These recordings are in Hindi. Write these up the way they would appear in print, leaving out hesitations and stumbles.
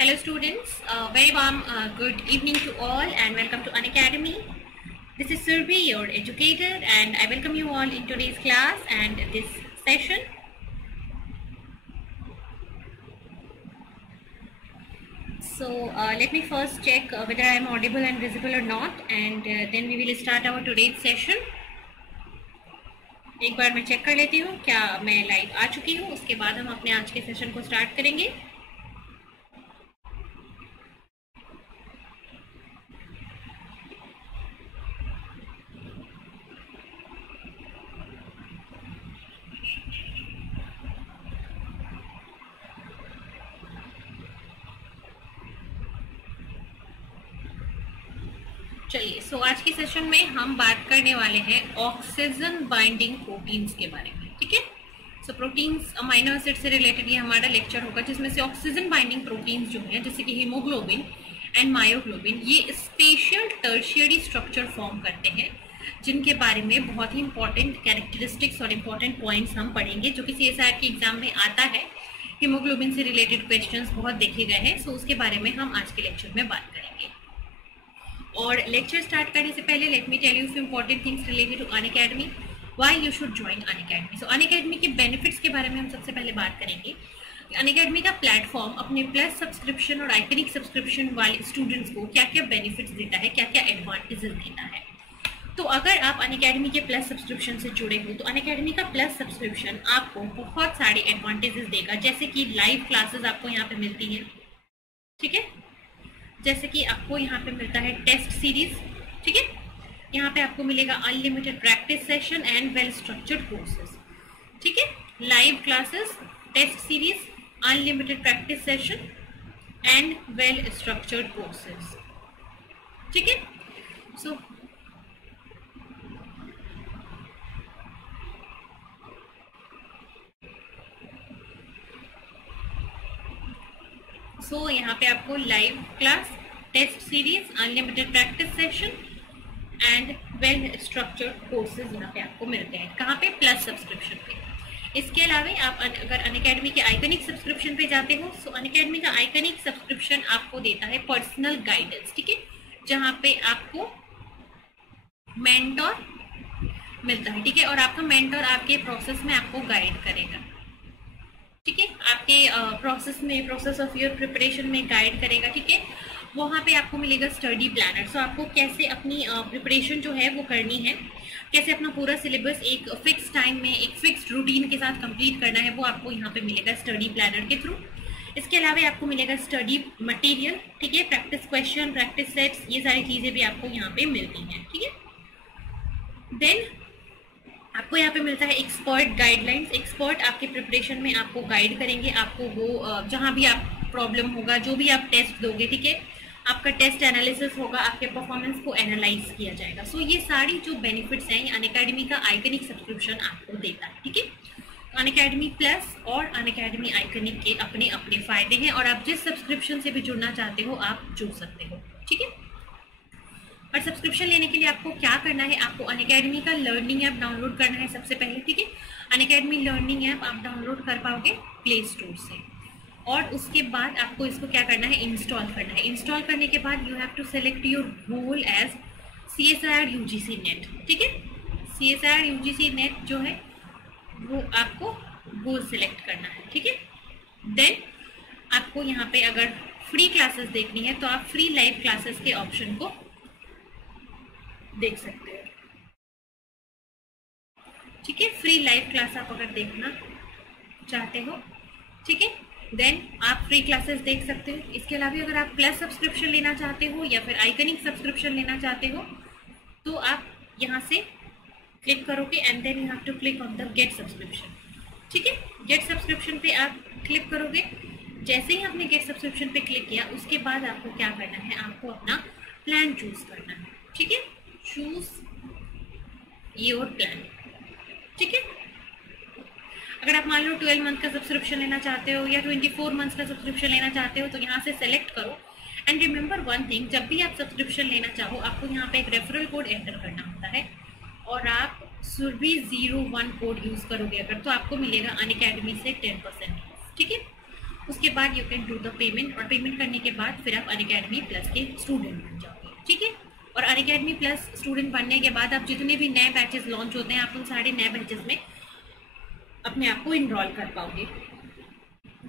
Hello students, very warm good evening to all and welcome to Unacademy. This is Surbi, your educator, and I welcome you all in today's class and this session. So let me first check whether I am audible and visible or not, and then we will start our today's session. एक बार मैं चेक कर लेती हूँ क्या मैं लाइव आ चुकी हूँ, उसके बाद हम अपने आज के सेशन को स्टार्ट करेंगे. चलिए, सो आज के सेशन में हम बात करने वाले हैं ऑक्सीजन बाइंडिंग प्रोटीन्स के बारे में. ठीक है, सो प्रोटीन्स अमाइनो एसिड से रिलेटेड ये हमारा लेक्चर होगा, जिसमें से ऑक्सीजन बाइंडिंग प्रोटीन्स जो है जैसे कि हीमोग्लोबिन एंड मायोग्लोबिन, ये स्पेशल टर्शियरी स्ट्रक्चर फॉर्म करते हैं, जिनके बारे में बहुत ही इंपॉर्टेंट कैरेक्टरिस्टिक्स और इम्पॉर्टेंट पॉइंट्स हम पढ़ेंगे, जो कि CSIR के एग्जाम में आता है. हीमोग्लोबिन से रिलेटेड क्वेश्चंस बहुत देखे गए हैं, सो उसके बारे में हम आज के लेक्चर में बात करेंगे. और लेक्चर स्टार्ट करने से पहले let me tell you few important things related to Unacademy, why you should join Unacademy. So Unacademy के बेनिफिट्स के बारे में हम सबसे पहले बात करेंगे. अनअकैडमी का प्लेटफॉर्म अपने प्लस सब्सक्रिप्शन और आइकनिक सब्सक्रिप्शन वाले स्टूडेंट्स को क्या क्या बेनिफिट्स देता है, क्या क्या एडवांटेजेस देता है. तो अगर आप अनअकैडमी के प्लस सब्सक्रिप्शन से जुड़े हो तो अनअकैडमी का प्लस सब्सक्रिप्शन आपको बहुत सारे एडवांटेजेस देगा, जैसे कि लाइव क्लासेस आपको यहाँ पे मिलती हैं. ठीक है, जैसे कि आपको यहाँ पे मिलता है टेस्ट सीरीज. ठीक है, यहाँ पे आपको मिलेगा unlimited practice session and well structured courses. ठीक है, live classes, test series, unlimited practice session and well structured courses. ठीक है, सो यहाँ पे आपको live class, test series, unlimited practice session and well structured courses यहाँ पे आपको मिलते हैं. कहाँ पे? प्लस सब्सक्रिप्शन पे. इसके अलावा आप अगर अनअकैडमी के आइकनिक सब्सक्रिप्शन पे जाते हो, सो अनअकैडमी का आइकनिक सब्सक्रिप्शन आपको देता है पर्सनल गाइडेंस. ठीक है, जहाँ पे आपको मेंटोर मिलता है. ठीक है, और आपका मेंटोर आपके प्रोसेस में आपको गाइड करेगा. ठीक है, आपके प्रोसेस ऑफ योर प्रिपरेशन में गाइड करेगा. ठीक है, वहाँ पे आपको मिलेगा स्टडी प्लानर. सो आपको कैसे अपनी प्रिपरेशन जो है वो करनी है, कैसे अपना पूरा सिलेबस एक फिक्स टाइम में एक फिक्स्ड रूटीन के साथ कंप्लीट करना है, वो आपको यहाँ पे मिलेगा स्टडी प्लानर के थ्रू. इसके अलावा आपको मिलेगा स्टडी मटेरियल. ठीक है, प्रैक्टिस क्वेश्चन, प्रैक्टिस सेट्स, ये सारी चीज़ें भी आपको यहाँ पे मिलती हैं. ठीक है, देन आपको यहाँ पे मिलता है एक्सपर्ट गाइडलाइंस. एक्सपर्ट आपके प्रिपरेशन में आपको गाइड करेंगे. आपको वो जहाँ भी आप प्रॉब्लम होगा, जो भी आप टेस्ट दोगे, ठीक है, आपका टेस्ट एनालिसिस होगा, आपके परफॉर्मेंस को एनालाइज किया जाएगा. सो ये सारी जो बेनिफिट्स हैं, ये अनअकैडमी का आइकनिक सब्सक्रिप्शन आपको देता है. ठीक है, अनअकैडमी प्लस और अनअकैडमी आइकनिक के अपने अपने फायदे हैं, और आप जिस सब्सक्रिप्शन से भी जुड़ना चाहते हो आप जुड़ सकते हो. ठीक है, और सब्सक्रिप्शन लेने के लिए आपको क्या करना है, आपको अनअकैडमी का लर्निंग ऐप डाउनलोड करना है सबसे पहले. ठीक है, अनअकैडमी लर्निंग ऐप आप डाउनलोड कर पाओगे प्ले स्टोर से, और उसके बाद आपको इसको क्या करना है, इंस्टॉल करना है. इंस्टॉल करने के बाद you have to select your goal as CSIR UGC NET. ठीक है, CSIR UGC नेट जो है वो आपको गोल सेलेक्ट करना है. ठीक है, देन आपको यहाँ पे अगर फ्री क्लासेस देखनी है तो आप फ्री लाइव क्लासेस के ऑप्शन को देख सकते हो. ठीक है, फ्री लाइव क्लास आप अगर देखना चाहते हो, ठीक है, देन आप फ्री क्लासेस देख सकते हो. इसके अलावा अगर आप प्लस सब्सक्रिप्शन लेना चाहते हो या फिर आइकनिक सब्सक्रिप्शन लेना चाहते हो तो आप यहाँ से क्लिक करोगे and then you have to click on the get subscription. ठीक है, गेट सब्सक्रिप्शन पे आप क्लिक करोगे. जैसे ही आपने गेट सब्सक्रिप्शन पे क्लिक किया, उसके बाद आपको क्या करना है, आपको अपना प्लान चूज करना है. ठीक है, चूज योर प्लान. ठीक है, अगर आप मान लो 12 मंथ का सब्सक्रिप्शन लेना चाहते हो या 24 मंथ्स का सब्सक्रिप्शन लेना चाहते हो तो यहाँ से सेलेक्ट करो. एंड रिमेंबर वन थिंग, जब भी आप सब्सक्रिप्शन लेना चाहो आपको यहाँ पे एक रेफरल कोड एंटर करना होता है, और आप Surbi01 कोड यूज करोगे अगर, तो आपको मिलेगा अनअकैडमी से 10%. ठीक है, उसके बाद you can do the payment, और पेमेंट करने के बाद फिर आप अनअकैडमी प्लस के स्टूडेंट बन जाओगे, ठीक है। और अनअकैडमी प्लस स्टूडेंट बनने के बाद आप जितने भी नए बैचेस लॉन्च होते हैं, आप उन सारे नए बैचेस में अपने आप को इनरोल कर पाओगे।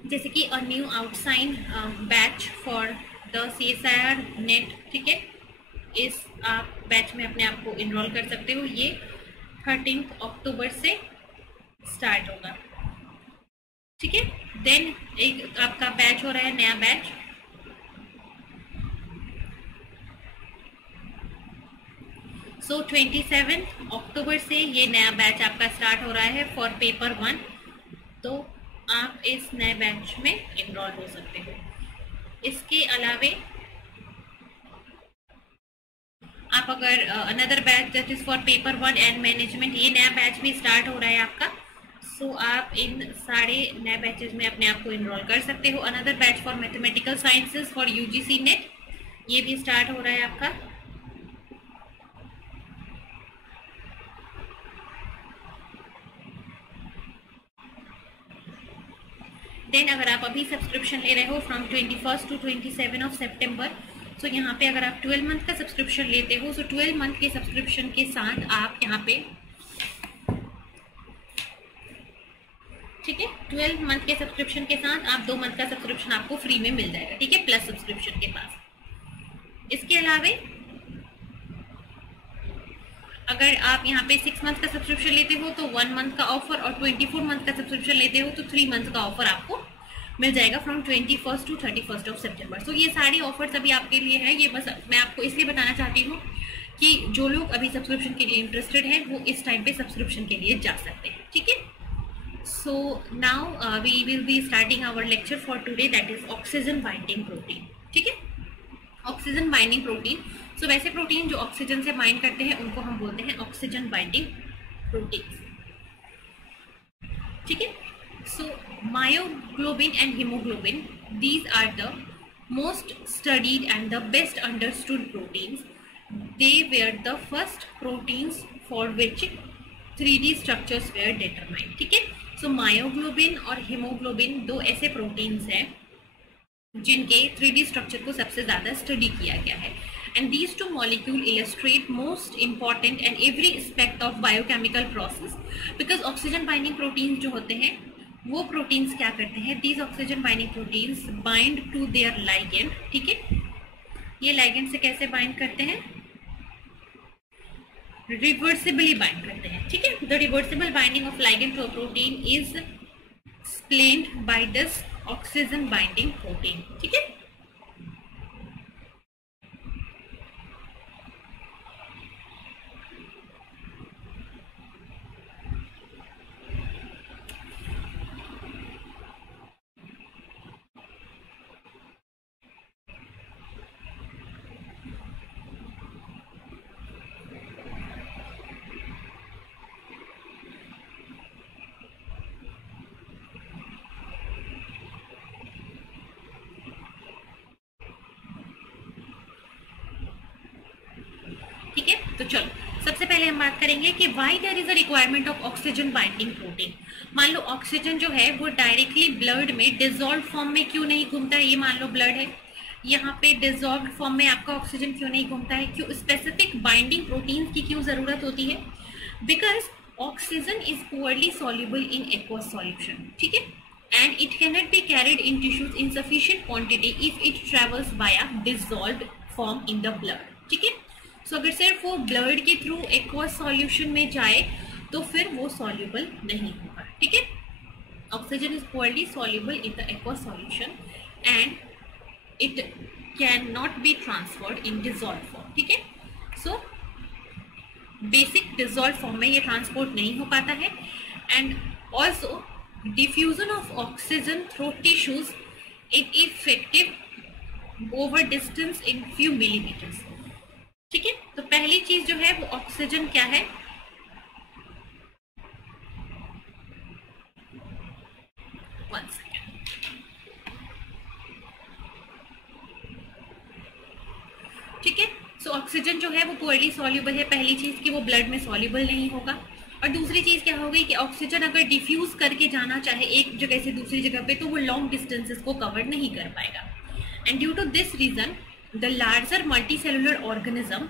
जैसे कि अ न्यू आउटसाइन batch for the CSIR NET, ठीक है, इस आप बैच में अपने आप को इनरोल कर सकते हो। ये 13 अक्टूबर से स्टार्ट होगा, ठीक है। देन एक आपका बैच हो रहा है, नया बैच, सो 27 अक्टूबर से ये नया बैच आपका स्टार्ट हो रहा है फॉर पेपर 1। तो आप इस नए बैच में इनरोल हो सकते हो। इसके अलावे आप अगर another batch that is for paper 1 and management, ये नया बैच भी स्टार्ट हो रहा है आपका, सो आप इन सारे नए बैचेस में अपने आप को इनरोल कर सकते हो। Another batch for mathematical sciences for UGC net, ये भी स्टार्ट हो रहा है आपका। देन अगर आप अभी सब्सक्रिप्शन ले रहे हो फ्रॉम 21 to 27 ऑफ सितंबर, सो यहाँ पे अगर आप 12 मंथ का सब्सक्रिप्शन लेते हो, सो 12 मंथ के सब्सक्रिप्शन के साथ आप यहाँ पे, ठीक है, 12 मंथ के सब्सक्रिप्शन के साथ आप 2 मंथ का सब्सक्रिप्शन आपको फ्री में मिल जाएगा, ठीक है, प्लस सब्सक्रिप्शन के पास। इसके अलावे अगर आप यहाँ पे 6 मंथ का सब्सक्रिप्शन लेते हो तो 1 मंथ का ऑफर, और 24 मंथ का सब्सक्रिप्शन लेते हो तो 3 मंथ का ऑफर आपको मिल जाएगा फ्रॉम 21 to 31 ऑफ सितंबर। सो ये सारी ऑफर्स अभी आपके लिए है। ये बस मैं आपको इसलिए बताना चाहती हूँ कि जो लोग अभी सब्सक्रिप्शन के लिए इंटरेस्टेड हैं वो इस टाइम पे सब्सक्रिप्शन के लिए जा सकते हैं, ठीक है। So now we will be starting our lecture for today, that is oxygen binding protein, ठीक है। ऑक्सीजन बाइंडिंग प्रोटीन, सो वैसे प्रोटीन जो ऑक्सीजन से बाइंड करते हैं उनको हम बोलते हैं ऑक्सीजन बाइंडिंग प्रोटीन, ठीक है। So myoglobin and haemoglobin, these are the most studied and the best understood proteins. They were the first proteins for which 3D structures were determined, ठीक है। सो मायोग्लोबिन और हीमोग्लोबिन दो ऐसे प्रोटीन्स हैं जिनके 3D स्ट्रक्चर को सबसे ज़्यादा स्टडी किया गया है। And these two molecule illustrate most important and every aspect of biochemical process, because oxygen binding proteins जो होते हैं वो प्रोटीन्स क्या करते हैं, these oxygen binding proteins bind to their ligand, ठीक है। ये लाइगेंड से कैसे बाइंड करते हैं, रिवर्सिबली बाइंड करते हैं, ठीक है। The reversible binding of ligand to a protein is explained by this oxygen binding protein, ठीक है। ठीक है, तो चलो सबसे पहले हम बात करेंगे कि why there is a requirement of oxygen binding protein. मान लो ऑक्सीजन जो है वो डायरेक्टली ब्लड में डिसॉल्व फॉर्म में क्यों नहीं घूमता है। ये मान लो ब्लड है, यहाँ पे डिसॉल्व फॉर्म में आपका ऑक्सीजन क्यों नहीं घूमता है, क्यों स्पेसिफिक बाइंडिंग प्रोटीन की क्यों जरूरत होती है, because oxygen is poorly soluble in aqueous solution, ठीक है, and it cannot be carried in tissues in sufficient quantity if it travels via dissolved form in the blood, ठीक है। सो अगर सिर्फ वो ब्लड के थ्रू एक्वस सॉल्यूशन में जाए तो फिर वो सॉल्युबल नहीं होगा, ठीक है। Oxygen is poorly soluble in the aqueous solution and it can not be transferred in dissolve form, ठीक है। सो बेसिक डिसॉल्व फॉर्म में ये ट्रांसपोर्ट नहीं हो पाता है। And also diffusion of oxygen through tissues is effective over distance in few millimeters, ठीक है। तो पहली चीज जो है वो ऑक्सीजन क्या है, वन सेकेंड, ठीक है। सो ऑक्सीजन जो है वो पुअरली सॉल्युबल है, पहली चीज कि वो ब्लड में सॉल्युबल नहीं होगा। और दूसरी चीज क्या हो गई कि ऑक्सीजन अगर डिफ्यूज करके जाना चाहे एक जगह से दूसरी जगह पे तो वो लॉन्ग डिस्टेंसेस को कवर नहीं कर पाएगा। And due to this reason the larger multicellular organism,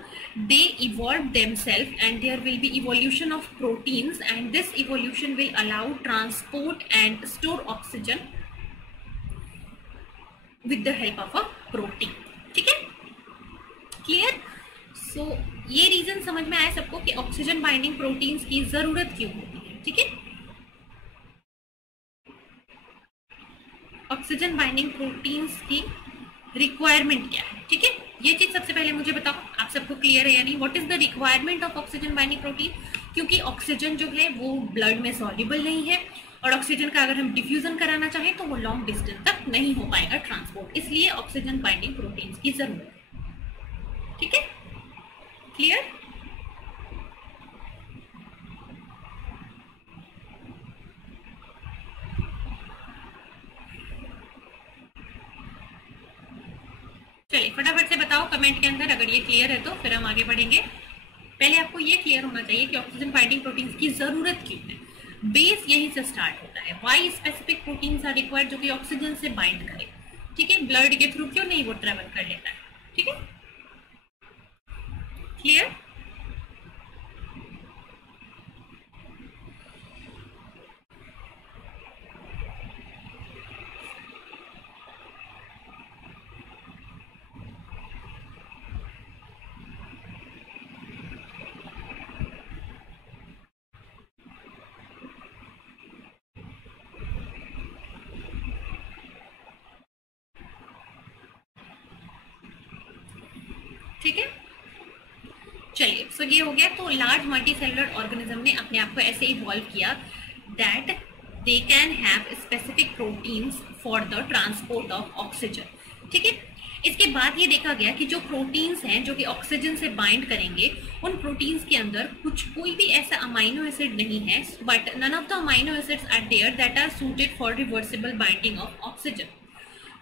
they evolve themselves and there will be evolution of proteins, and this evolution will allow transport and store oxygen with the help of a protein। ठीक है, क्लियर? सो ये रीजन समझ में आया सबको कि ऑक्सीजन बाइंडिंग प्रोटीन्स की जरूरत क्यों होती है। ठीक है, ऑक्सीजन बाइंडिंग प्रोटीन्स की रिक्वायरमेंट क्या है। ठीक है, ये चीज सबसे पहले मुझे बताओ, आप सबको क्लियर है या नहीं? What is the requirement of oxygen binding protein? क्योंकि ऑक्सीजन जो है वो ब्लड में सॉल्युबल नहीं है और ऑक्सीजन का अगर हम डिफ्यूजन कराना चाहें तो वो लॉन्ग डिस्टेंस तक नहीं हो पाएगा ट्रांसपोर्ट, इसलिए ऑक्सीजन बाइंडिंग प्रोटीन्स की जरूरत है। ठीक है, क्लियर? चलिए फटाफट से बताओ कमेंट के अंदर अगर ये क्लियर है तो फिर हम आगे बढ़ेंगे। पहले आपको ये क्लियर होना चाहिए कि ऑक्सीजन बाइंडिंग प्रोटीन्स की जरूरत क्यों है। बेस यहीं से स्टार्ट होता है, why specific proteins are required जो कि ऑक्सीजन से बाइंड करे। ठीक है, ब्लड के थ्रू क्यों नहीं वो ट्रेवल कर लेता है। ठीक है, क्लियर? ठीक है, चलिए सो ये हो गया। तो लार्ज मल्टी सेलुलर ऑर्गेनिज्म ने अपने आप को ऐसे इवॉल्व किया that they can have specific proteins for the transport of oxygen. ठीक है, इसके बाद ये देखा गया कि जो प्रोटीन्स हैं जो कि ऑक्सीजन से बाइंड करेंगे, उन प्रोटीन्स के अंदर कोई भी ऐसा अमाइनो एसिड नहीं है, but none of the amino acids are there that are suited for reversible binding of oxygen.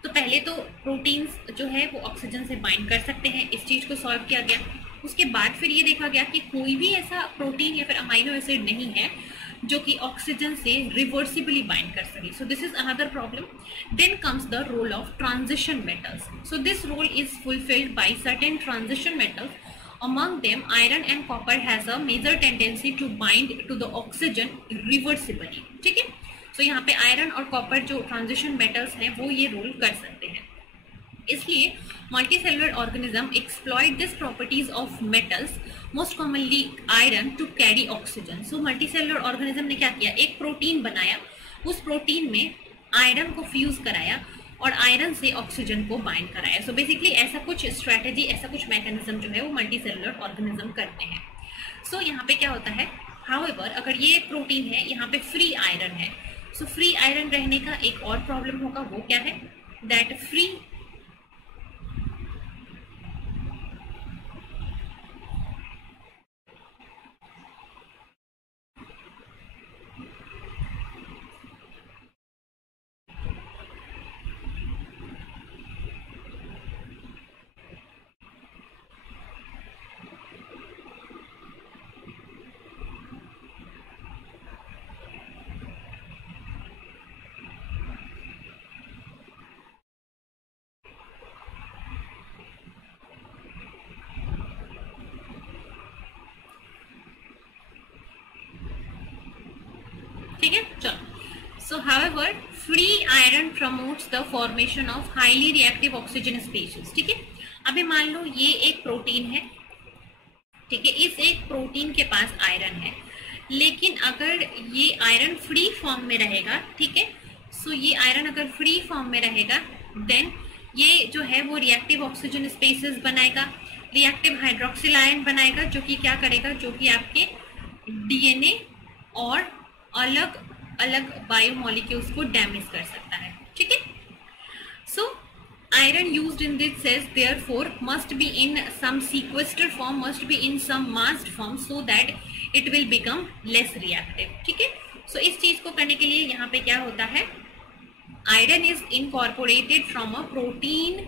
तो पहले तो प्रोटीन्स जो है वो ऑक्सीजन से बाइंड कर सकते हैं, इस चीज को सॉल्व किया गया। उसके बाद फिर ये देखा गया कि कोई भी ऐसा प्रोटीन या फिर अमाइनो एसिड नहीं है जो कि ऑक्सीजन से रिवर्सिबली बाइंड कर सके। So this is another problem. Then comes the role of transition metals. So this role is fulfilled by certain transition metals, among them iron and copper has a major tendency to bind to the oxygen reversibly। ठीक है, तो यहाँ पे आयरन और कॉपर जो ट्रांजिशन मेटल्स हैं वो ये रोल कर सकते हैं। इसलिए multicellular organism exploit this properties of metals, most commonly iron, to carry oxygen. So multicellular organism ने क्या किया, एक प्रोटीन बनाया, उस प्रोटीन में आयरन को फ्यूज कराया और आयरन से ऑक्सीजन को बाइंड कराया। सो बेसिकली ऐसा कुछ स्ट्रैटेजी, ऐसा कुछ मैकेनिज्म जो है वो मल्टीसेलुलर ऑर्गेनिज्म करते हैं। सो यहाँ पे क्या होता है, हाउएवर अगर ये प्रोटीन है यहाँ पे फ्री आयरन है, सो फ्री आयरन रहने का एक और प्रॉब्लम होगा, वो क्या है, दैट फ्री ठीक है। चलो, सो however free iron promotes the formation of highly reactive oxygen species. ठीक है, अभी मान लो ये एक प्रोटीन है, ठीक है, इस एक प्रोटीन के पास आयरन है, लेकिन अगर ये आयरन फ्री फॉर्म में रहेगा, ठीक है, सो ये आयरन अगर फ्री फॉर्म में रहेगा देन ये जो है वो रिएक्टिव ऑक्सीजन स्पीशीज बनाएगा, रिएक्टिव हाइड्रोक्सिल आयन बनाएगा, जो कि क्या करेगा, जो कि आपके डीएनए और अलग अलग बायोमोलिक्यूल्स को डैमेज कर सकता है। ठीक है, सो iron used in this cells therefore must be in some sequestered form, must be in some masked form so that it will become less reactive। ठीक है, सो इस चीज को करने के लिए यहाँ पे क्या होता है, iron is incorporated from a protein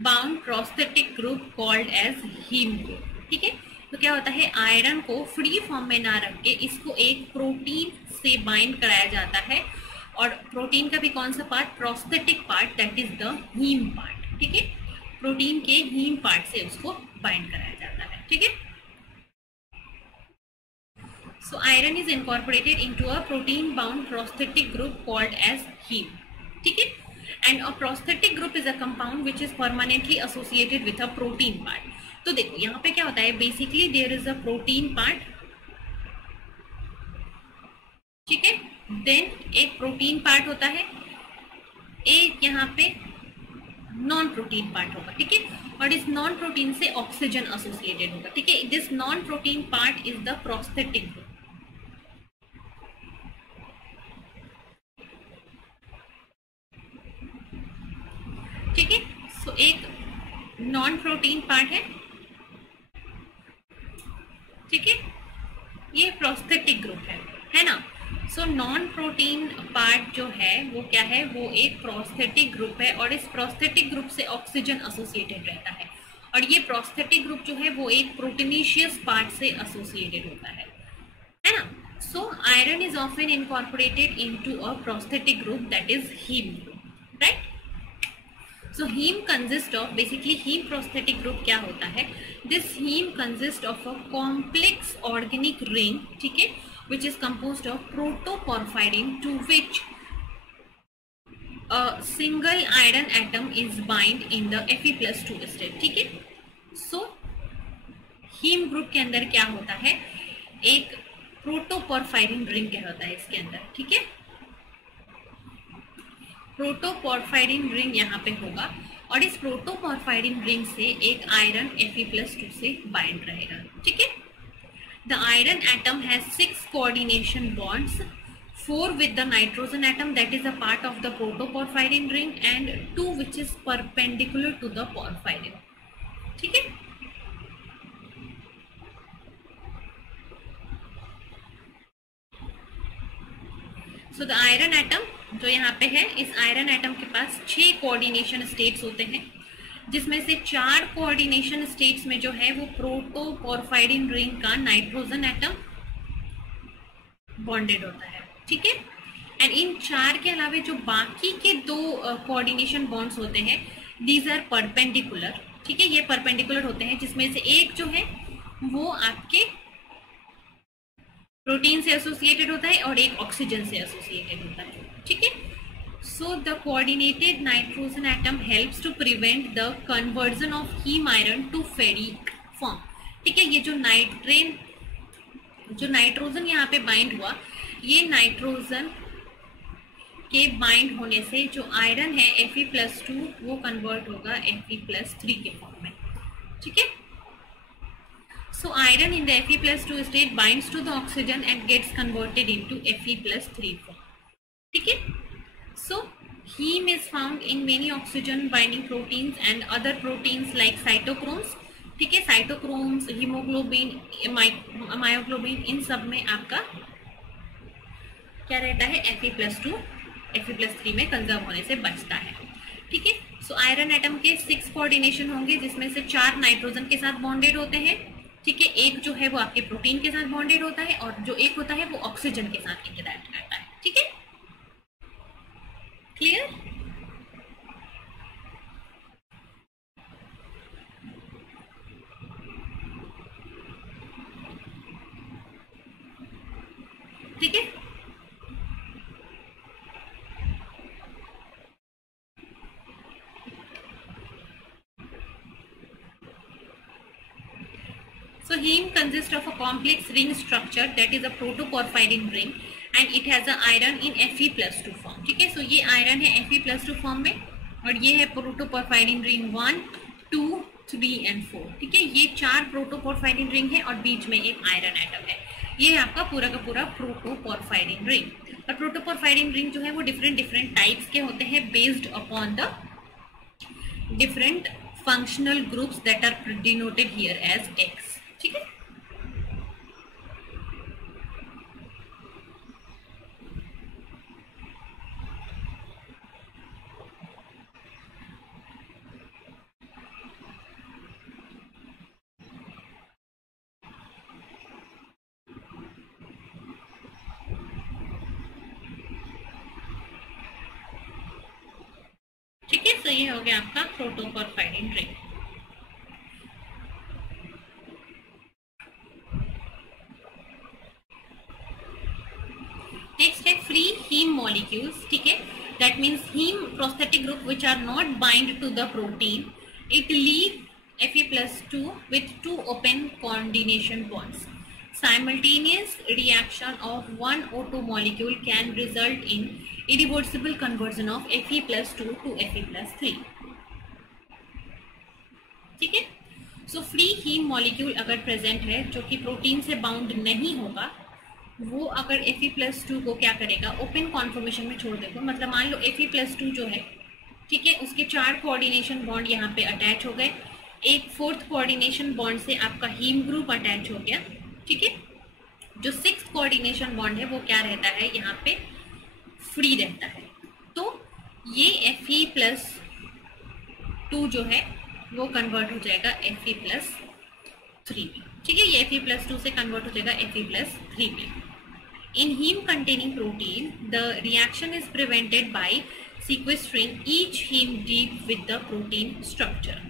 bound prosthetic group called as heme group। ठीक है, तो क्या होता है, आयरन को फ्री फॉर्म में ना रख के इसको एक प्रोटीन से बाइंड कराया जाता है, और प्रोटीन का भी कौन सा part, prosthetic part, that is the heme part, ठीक है। प्रोटीन के हीम पार्ट से उसको बाइंड कराया जाता है, ठीक है। So iron is incorporated into a protein bound prosthetic group called as heme, ठीक है। And a prosthetic group is a compound which is permanently associated with a protein part. तो देखो यहाँ पे क्या होता है, basically there is a protein part, ठीक है, देन एक प्रोटीन पार्ट होता है, एक यहाँ पे नॉन प्रोटीन पार्ट होगा, ठीक है, और इस नॉन प्रोटीन से ऑक्सीजन एसोसिएटेड होगा, ठीक है। This non protein part is the prosthetic group, ठीक है। सो एक नॉन प्रोटीन पार्ट है, ठीक है, ये प्रोस्थेटिक ग्रुप है ना। सो नॉन प्रोटीन पार्ट जो है वो क्या है, वो एक प्रोस्थेटिक ग्रुप है, और इस प्रोस्थेटिक ग्रुप से ऑक्सीजन एसोसिएटेड रहता है, और ये प्रोस्थेटिक ग्रुप जो है वो एक प्रोटीनेशियस पार्ट से एसोसिएटेड होता है ना। So iron is often incorporated into a prosthetic group that is heme group, right. So heme consists of, basically heme prosthetic group क्या होता है, this heme consists of a complex organic ring, ठीक है, which is composed of protoporphyrin to which a single iron atom is bind in the Fe+2 state, ठीक है। So heme group के अंदर क्या होता है, एक protoporphyrin ring क्या होता है इसके अंदर, ठीक है। प्रोटोपोर्फायरिन रिंग यहाँ पे होगा, और इस प्रोटोपोर्फायरिन रिंग से एक आयरन Fe+2 से बाइंड रहेगा, ठीक है। The iron atom has 6 coordination bonds, 4 with the nitrogen atom that is a part of the protoporphyrin ring and 2 which is perpendicular to the porphyrin, ठीक है। सो द आयरन एटम जो यहाँ पे है, इस आयरन एटम के पास 6 कोऑर्डिनेशन स्टेट्स होते हैं, जिसमें से 4 कोऑर्डिनेशन स्टेट्स में जो है वो प्रोटोपोर्फायरिन रिंग का नाइट्रोजन एटम बॉन्डेड होता है, ठीक है। एंड इन 4 के अलावा जो बाकी के 2 कोऑर्डिनेशन बॉन्ड्स होते हैं, दीज आर परपेंडिकुलर, ठीक है, ये परपेंडिकुलर होते हैं, जिसमें से एक जो है वो आपके प्रोटीन से एसोसिएटेड होता है और एक ऑक्सीजन से एसोसिएटेड होता है, ठीक है। So the coordinated nitrogen atom helps to prevent the conversion of heme iron to ferric form, ठीक है। ये जो नाइट्रोजन यहाँ पे बाइंड हुआ, ये नाइट्रोजन के बाइंड होने से जो आयरन है Fe+2 वो कन्वर्ट होगा Fe+3 के फॉर्म में, ठीक है। So iron in the Fe+2 state binds to the oxygen and gets converted into Fe+3 form, ठीक है। So heme is found in many oxygen binding proteins and other proteins like cytochromes, ठीक है। साइटोक्रोम्स, हीमोग्लोबिन, मायोग्लोबिन, इन सब में आपका क्या रहता है, Fe+2 Fe+3 में कंजर्व होने से बचता है, ठीक है। सो आयरन एटम के 6 कोऑर्डिनेशन होंगे, जिसमें से 4 नाइट्रोजन के साथ बॉन्डेड होते हैं, ठीक है, एक जो है वो आपके प्रोटीन के साथ बॉन्डेड होता है, और जो एक होता है वो ऑक्सीजन के साथ इंटरैक्ट करता है, ठीक है। क्लियर? ठीक है। So heme consists of a complex ring structure that is a protoporphyrin ring and it has a iron in Fe+2 form, ठीक है। So ये आयरन है Fe+2 फॉर्म में, और ये है प्रोटोपोर्फायरिन रिंग 1, 2, 3 and 4, ठीक है। ये 4 प्रोटोपोर्फायरिन रिंग है और बीच में एक आयरन एटम है, ये है आपका पूरा का पूरा प्रोटोपोर्फायरिन रिंग। और प्रोटोपोर्फायरिन रिंग जो है वो डिफरेंट टाइप्स के होते हैं based upon the different functional groups that are denoted here as X, ठीक है। ठीक है, सो ये हो गया आपका प्रोटोपोरफायरिन रिंग। नेक्स्ट है फ्री हीम मॉलिक्यूल्स। ठीक है, that means heme prosthetic group which are not bind to the protein, it leave Fe+2 with 2 open coordination bonds. Simultaneous reaction of one O2 molecule can result in irreversible conversion of Fe+2 to Fe+3. ठीक है, सो फ्री हीम मॉलिक्यूल अगर प्रेजेंट है जो कि प्रोटीन से बाउंड नहीं होगा, वो अगर Fe+2 को क्या करेगा, ओपन कॉन्फॉर्मेशन में छोड़ देगा। मतलब मान लो Fe+2 जो है, ठीक है, उसके 4 कोऑर्डिनेशन बॉन्ड यहाँ पे अटैच हो गए, एक 4th कोऑर्डिनेशन बॉन्ड से आपका हीम ग्रुप अटैच हो गया। ठीक है, जो 6th कोऑर्डिनेशन बॉन्ड है वो क्या रहता है, यहाँ पे फ्री रहता है। तो ये Fe+2 जो है वो कन्वर्ट हो जाएगा Fe+3 में। ठीक है, ये Fe+2 से कन्वर्ट हो जाएगा Fe+3 में। In heme containing protein, the reaction is prevented by sequestering each heme deep with the protein structure.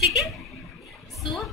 ठीक है, सो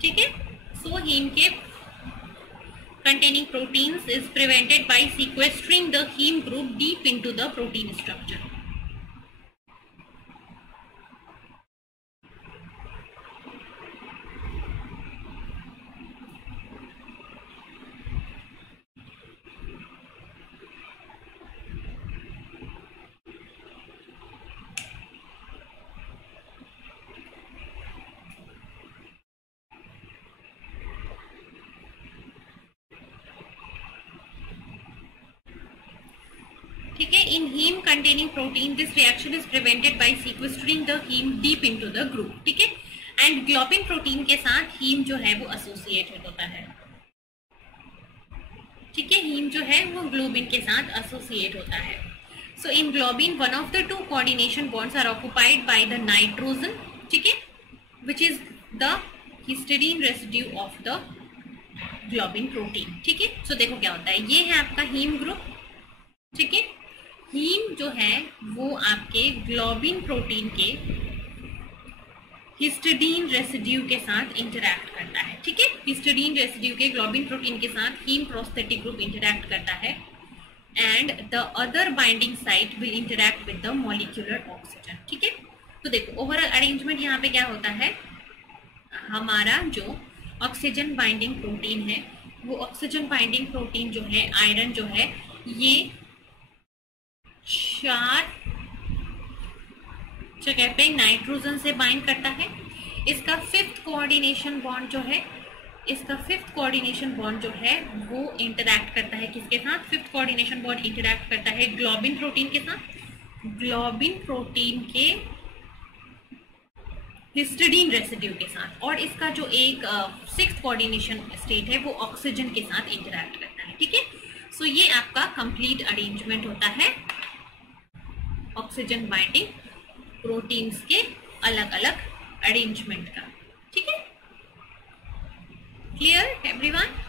ठीक है, सो हीम के containing proteins is prevented by sequestering the heme group deep into the protein structure. ठीक है, in haem containing protein this reaction is prevented by sequestering the haem deep into the group. ठीक है, एंड ग्लोबिन प्रोटीन के साथ हीम जो है वो एसोसिएटेड होता है। ठीक है, हीम जो है वो ग्लोबिन के साथ एसोसिएट होता है। So in globin one of the 2 coordination bonds are occupied by the nitrogen, ठीक है, which is the histidine residue of the globin protein. ठीक है, सो देखो क्या होता है, ये है आपका हीम ग्रुप। ठीक है, हीम जो है वो आपके ग्लोबिन प्रोटीन के हिस्टीडीन रेसिड्यू के साथ इंटरैक्ट करता है। ठीक है, हिस्टीडीन रेसिड्यू के ग्लोबिन प्रोटीन के साथ हीम प्रोस्थेटिक ग्रुप इंटरैक्ट करता है and the other binding site will interact with the molecular oxygen. ठीक है, तो देखो ओवरऑल अरेंजमेंट यहाँ पे क्या होता है, हमारा जो ऑक्सीजन बाइंडिंग प्रोटीन है वो ऑक्सीजन बाइंडिंग प्रोटीन जो है, आयरन जो है, ये 4 जगह पे नाइट्रोजन से बाइंड करता है। इसका 5th कोऑर्डिनेशन बॉन्ड जो है, इसका 5th कोऑर्डिनेशन बॉन्ड जो है वो इंटरैक्ट करता है किसके साथ, 5th कोऑर्डिनेशन बॉन्ड इंटरैक्ट करता है ग्लोबिन प्रोटीन के साथ, ग्लोबिन प्रोटीन के हिस्टीडीन रेसिड्यू के साथ, और इसका जो एक 6th कोऑर्डिनेशन स्टेट है वो ऑक्सीजन के साथ इंटरैक्ट करता है। ठीक है, सो ये आपका कंप्लीट अरेंजमेंट होता है ऑक्सीजन बाइंडिंग प्रोटीन्स के अलग अलग अरेंजमेंट का। ठीक है, क्लियर एवरीवन?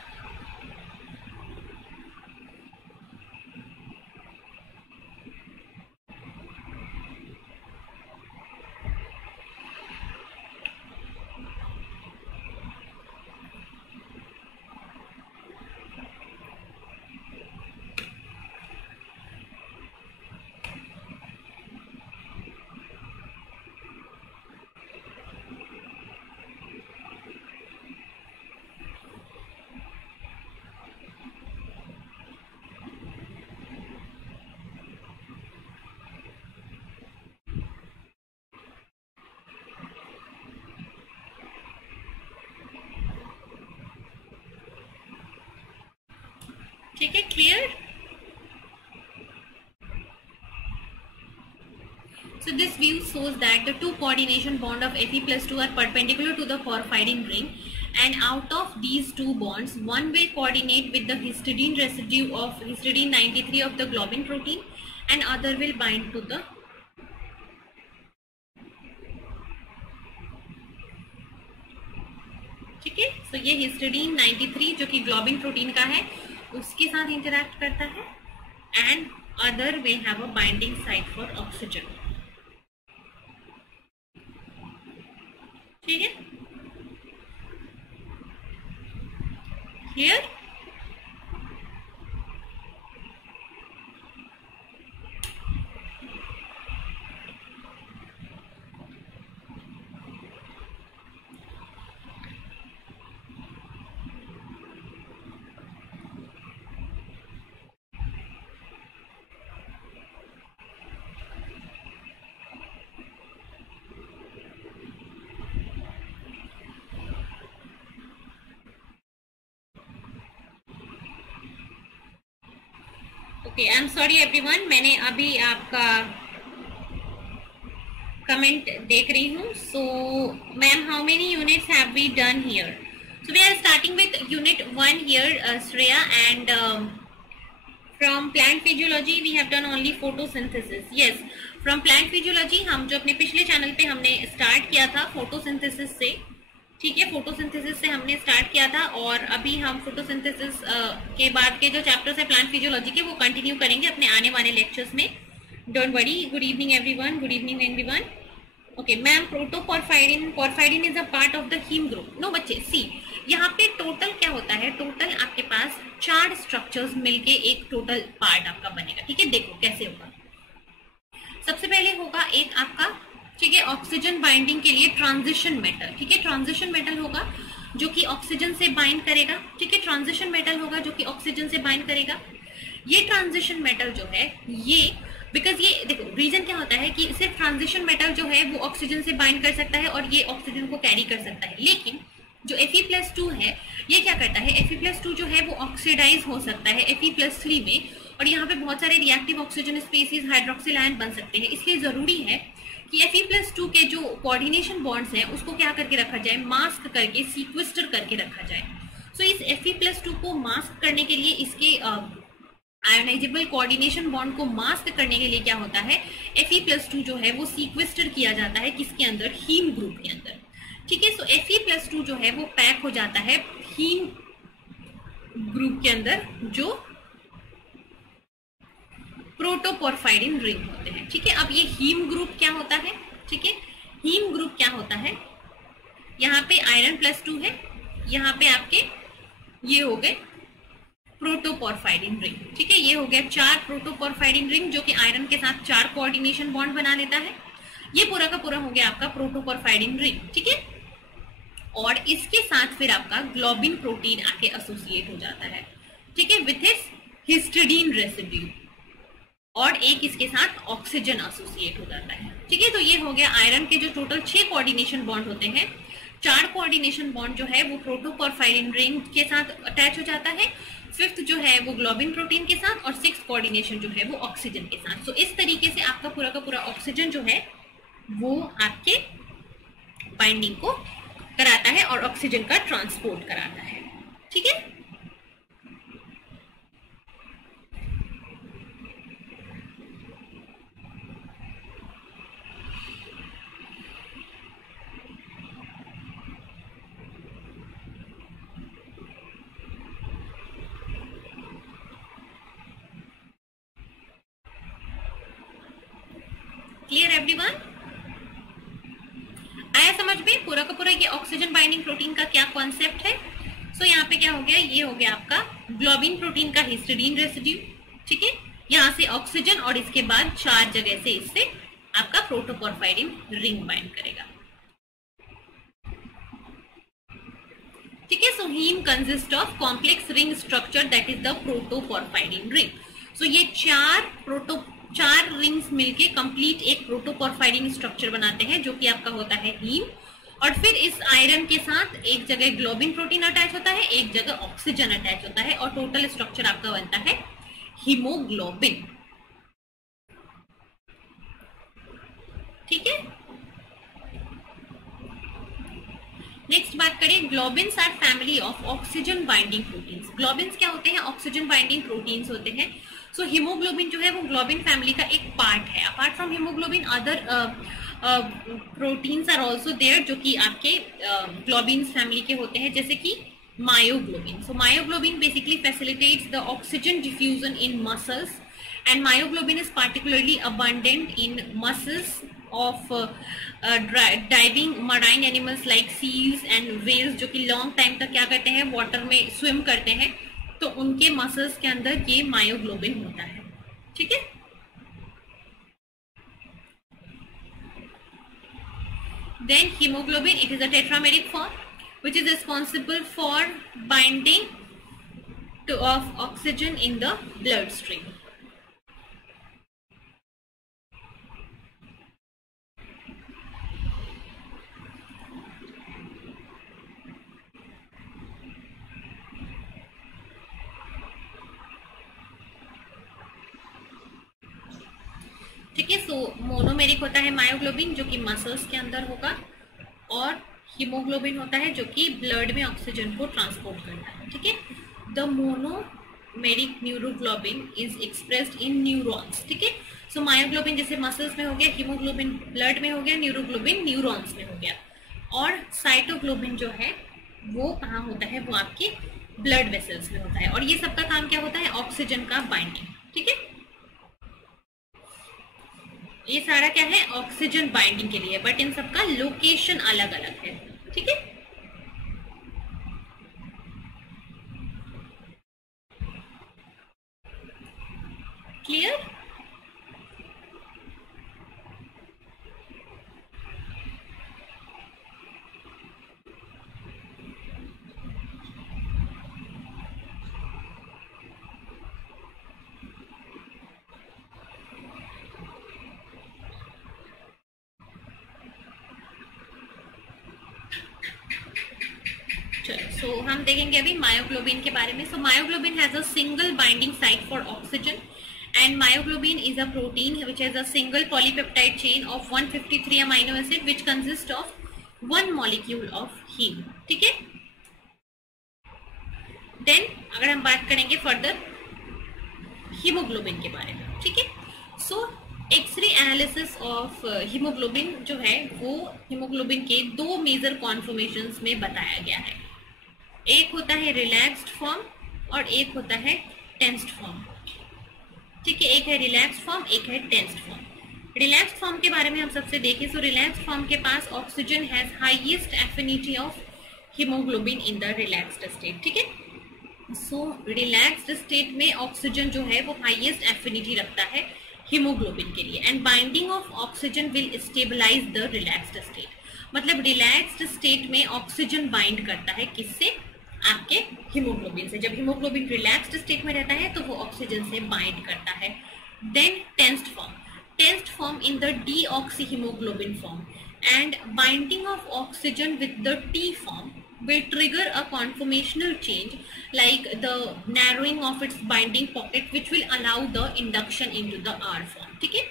ठीक है, clear? So this view shows that the two coordination bond of Fe+2 are perpendicular to the porphyrin ring, and out of these two bonds, one will coordinate with the histidine residue of histidine 93 of the globin protein, and other will bind to the ठीक है। सो ये हिस्टिडीन 93 जो कि ग्लोबिन प्रोटीन का है उसके साथ इंटरैक्ट करता है, and other will have a binding site for oxygen. ठीक है, clear? Okay, I am sorry everyone, मैंने अभी आपका कमेंट देख रही हूँ। So ma'am, how many units have we done here? So we are starting with unit 1 here, Shreya, and from plant physiology we have done only photosynthesis. Yes, from plant physiology हम जो अपने पिछले चैनल पे हमने स्टार्ट किया था फोटोसिंथेसिस से, ठीक है, फोटोसिंथेसिस से हमने स्टार्ट किया था, और अभी हम फोटोसिंथेसिस के बाद के जो चैप्टर्स है प्लांट फिजियोलॉजी के वो कंटिन्यू करेंगे अपने आने वाले लेक्चर्स में। Don't worry. Good evening everyone, good evening everyone. Okay ma'am, protoporphyrin, porphyrin is a part of the haem group. No बच्चे, सी यहाँ पे टोटल क्या होता है, टोटल आपके पास 4 स्ट्रक्चर्स मिलके एक टोटल पार्ट आपका बनेगा। ठीक है, देखो कैसे होगा। सबसे पहले होगा एक आपका, ठीक है, ऑक्सीजन बाइंडिंग के लिए ट्रांजिशन मेटल। ठीक है, ट्रांजिशन मेटल होगा जो कि ऑक्सीजन से बाइंड करेगा। ठीक है, ट्रांजिशन मेटल होगा जो कि ऑक्सीजन से बाइंड करेगा। ये ट्रांजिशन मेटल जो है, ये बिकॉज ये देखो रीजन क्या होता है कि सिर्फ ट्रांजिशन मेटल जो है वो ऑक्सीजन से बाइंड कर सकता है और ये ऑक्सीजन को कैरी कर सकता है, लेकिन जो Fe+2 है ये क्या करता है, Fe+2 जो है वो ऑक्सीडाइज हो सकता है Fe+3 में, और यहाँ पे बहुत सारे reactive oxygen species hydroxyl ion बन सकते हैं। इसलिए जरूरी है कि Fe+2 के जो कोऑर्डिनेशन बॉन्ड्स हैं उसको क्या करके रखा जाए, मास्क करके, सीक्वेस्टर करके रखा जाए। सो इस Fe+2 को मास्क करने के लिए, इसके आयोनाइजेबल कोऑर्डिनेशन बॉन्ड को मास्क करने के लिए क्या होता है, Fe+2 जो है वो सीक्वेस्टर किया जाता है किसके अंदर, हीम ग्रुप के अंदर। ठीक है, सो Fe+2 जो है वो पैक हो जाता है हीम ग्रुप के अंदर जो प्रोटोपोरफायरिन रिंग होते हैं। ठीक है, अब ये हीम ग्रुप क्या होता है, ठीक है, हीम ग्रुप क्या होता है, यहाँ पे Iron+2 है, यहाँ पे आपके ये हो गए प्रोटोपोरफायरिन रिंग। ठीक है, ये हो गया 4 प्रोटोपोरफायरिन रिंग जो कि आयरन के साथ 4 कोऑर्डिनेशन बॉन्ड बना लेता है। ये पूरा का पूरा हो गया आपका प्रोटोपोरफायरिन रिंग। ठीक है, और इसके साथ फिर आपका ग्लोबिन प्रोटीन आके एसोसिएट हो जाता है। ठीक है, विथ इट्स हिस्टिडीन रेसिड्यू, और एक इसके साथ ऑक्सीजन एसोसिएट हो जाता है। ठीक है, तो ये हो गया आयरन के जो टोटल 6 कोऑर्डिनेशन बॉन्ड होते हैं, 4 कोऑर्डिनेशन बॉन्ड जो है वो प्रोटोपोरफायरिन रिंग के साथ अटैच हो जाता है, 5th जो है वो ग्लोबिन प्रोटीन के साथ, और 6th कोऑर्डिनेशन जो है वो ऑक्सीजन के साथ। तो इस तरीके से आपका पूरा का पूरा ऑक्सीजन जो है वो आपके बाइंडिंग को कराता है और ऑक्सीजन का ट्रांसपोर्ट कराता है। ठीक है, क्लियर एवरीवन? आया समझ में पूरा का पूरा ये ऑक्सीजन बाइंडिंग प्रोटीन का क्या कॉन्सेप्ट है। सो यहाँ पे क्या हो गया, ये हो गया आपका ग्लोबिन प्रोटीन का हिस्टिडीन रेसिड्यू। ठीक है, यहाँ से ऑक्सीजन और इसके बाद 4 जगह से इससे आपका प्रोटोपोरफायरिन रिंग बाइंड करेगा। ठीक है, so haem consist of complex ring structure that is the protoporphyrin ring. So ये 4 रिंग्स मिलके कंप्लीट एक प्रोटोपोरफायरिन स्ट्रक्चर बनाते हैं जो कि आपका होता है हीम, और फिर इस आयरन के साथ एक जगह ग्लोबिन प्रोटीन अटैच होता है, एक जगह ऑक्सीजन अटैच होता है, और टोटल स्ट्रक्चर आपका बनता है हीमोग्लोबिन। ठीक है, नेक्स्ट बात करें, globins are family of oxygen binding proteins. Globins क्या होते हैं? ऑक्सीजन बाइंडिंग प्रोटीन्स होते हैं। सो हीमोग्लोबिन जो है वो ग्लोबिन फैमिली का एक पार्ट है। Apart from haemoglobin other proteins are also there, जो कि आपके ग्लोबिन्स फैमिली के होते हैं, जैसे कि myoglobin. So myoglobin basically facilitates the oxygen diffusion in muscles, and myoglobin is particularly abundant in muscles of diving marine animals like seals and whales, जो कि लॉन्ग टाइम तक क्या करते हैं? वाटर में स्विम करते हैं, तो उनके मसल्स के अंदर ये मायोग्लोबिन होता है। ठीक है, then hemoglobin, it is a tetrameric form which is responsible for binding of oxygen in the bloodstream. ठीक है, सो मोनोमेरिक होता है मायोग्लोबिन, जो कि मसल्स के अंदर होगा, और हीमोग्लोबिन होता है जो कि ब्लड में ऑक्सीजन को ट्रांसपोर्ट करता है। ठीक है, the monomeric neuroglobin is expressed in neurons. ठीक है, सो मायोग्लोबिन जैसे मसल्स में हो गया, हीमोग्लोबिन ब्लड में हो गया, न्यूरोग्लोबिन न्यूरॉन्स में हो गया, और साइटोग्लोबिन जो है वो कहाँ होता है? वो आपके ब्लड वेसल्स में होता है। और ये सबका काम क्या होता है? ऑक्सीजन का बाइंडिंग। ठीक है, ये सारा क्या है? ऑक्सीजन बाइंडिंग के लिए, बट इन सबका लोकेशन अलग अलग है। ठीक है, क्लियर? सो हम देखेंगे अभी मायोग्लोबिन के बारे में। So myoglobin has a single binding site for oxygen, and myoglobin is a protein which has a single polypeptide chain of 153 amino acid which consist of one molecule of heme. ठीक है, देन अगर हम बात करेंगे फर्दर हीमोग्लोबिन के बारे में। ठीक है, सो एक्सरे एनालिसिस ऑफ हीमोग्लोबिन जो है वो हीमोग्लोबिन के दो मेजर कॉन्फॉर्मेशंस में बताया गया है। एक होता है रिलैक्स्ड फॉर्म और एक होता है टेंस्ड फॉर्म। ठीक है, एक है रिलैक्स्ड फॉर्म, एक है टेंस्ड फॉर्म। रिलैक्स्ड फॉर्म के बारे में हम सबसे देखें, सो रिलैक्स्ड फॉर्म के पास oxygen has highest affinity of haemoglobin in the relaxed state. ठीक है, सो रिलैक्स्ड स्टेट में ऑक्सीजन जो है वो हाईएस्ट एफिनिटी रखता है हीमोग्लोबिन के लिए, and binding of oxygen will stabilise the relaxed state. मतलब रिलैक्स्ड स्टेट में ऑक्सीजन बाइंड करता है किससे? आपके हीमोग्लोबिन से। जब हीमोग्लोबिन रिलैक्स्ड स्टेट में रहता है तो वो ऑक्सीजन से बाइंड करता है। Then tensed form, tensed form in the deoxyhaemoglobin form, and binding of oxygen with the T form will trigger a conformational change like the narrowing of its binding pocket which will allow the induction into the R form. ठीक है,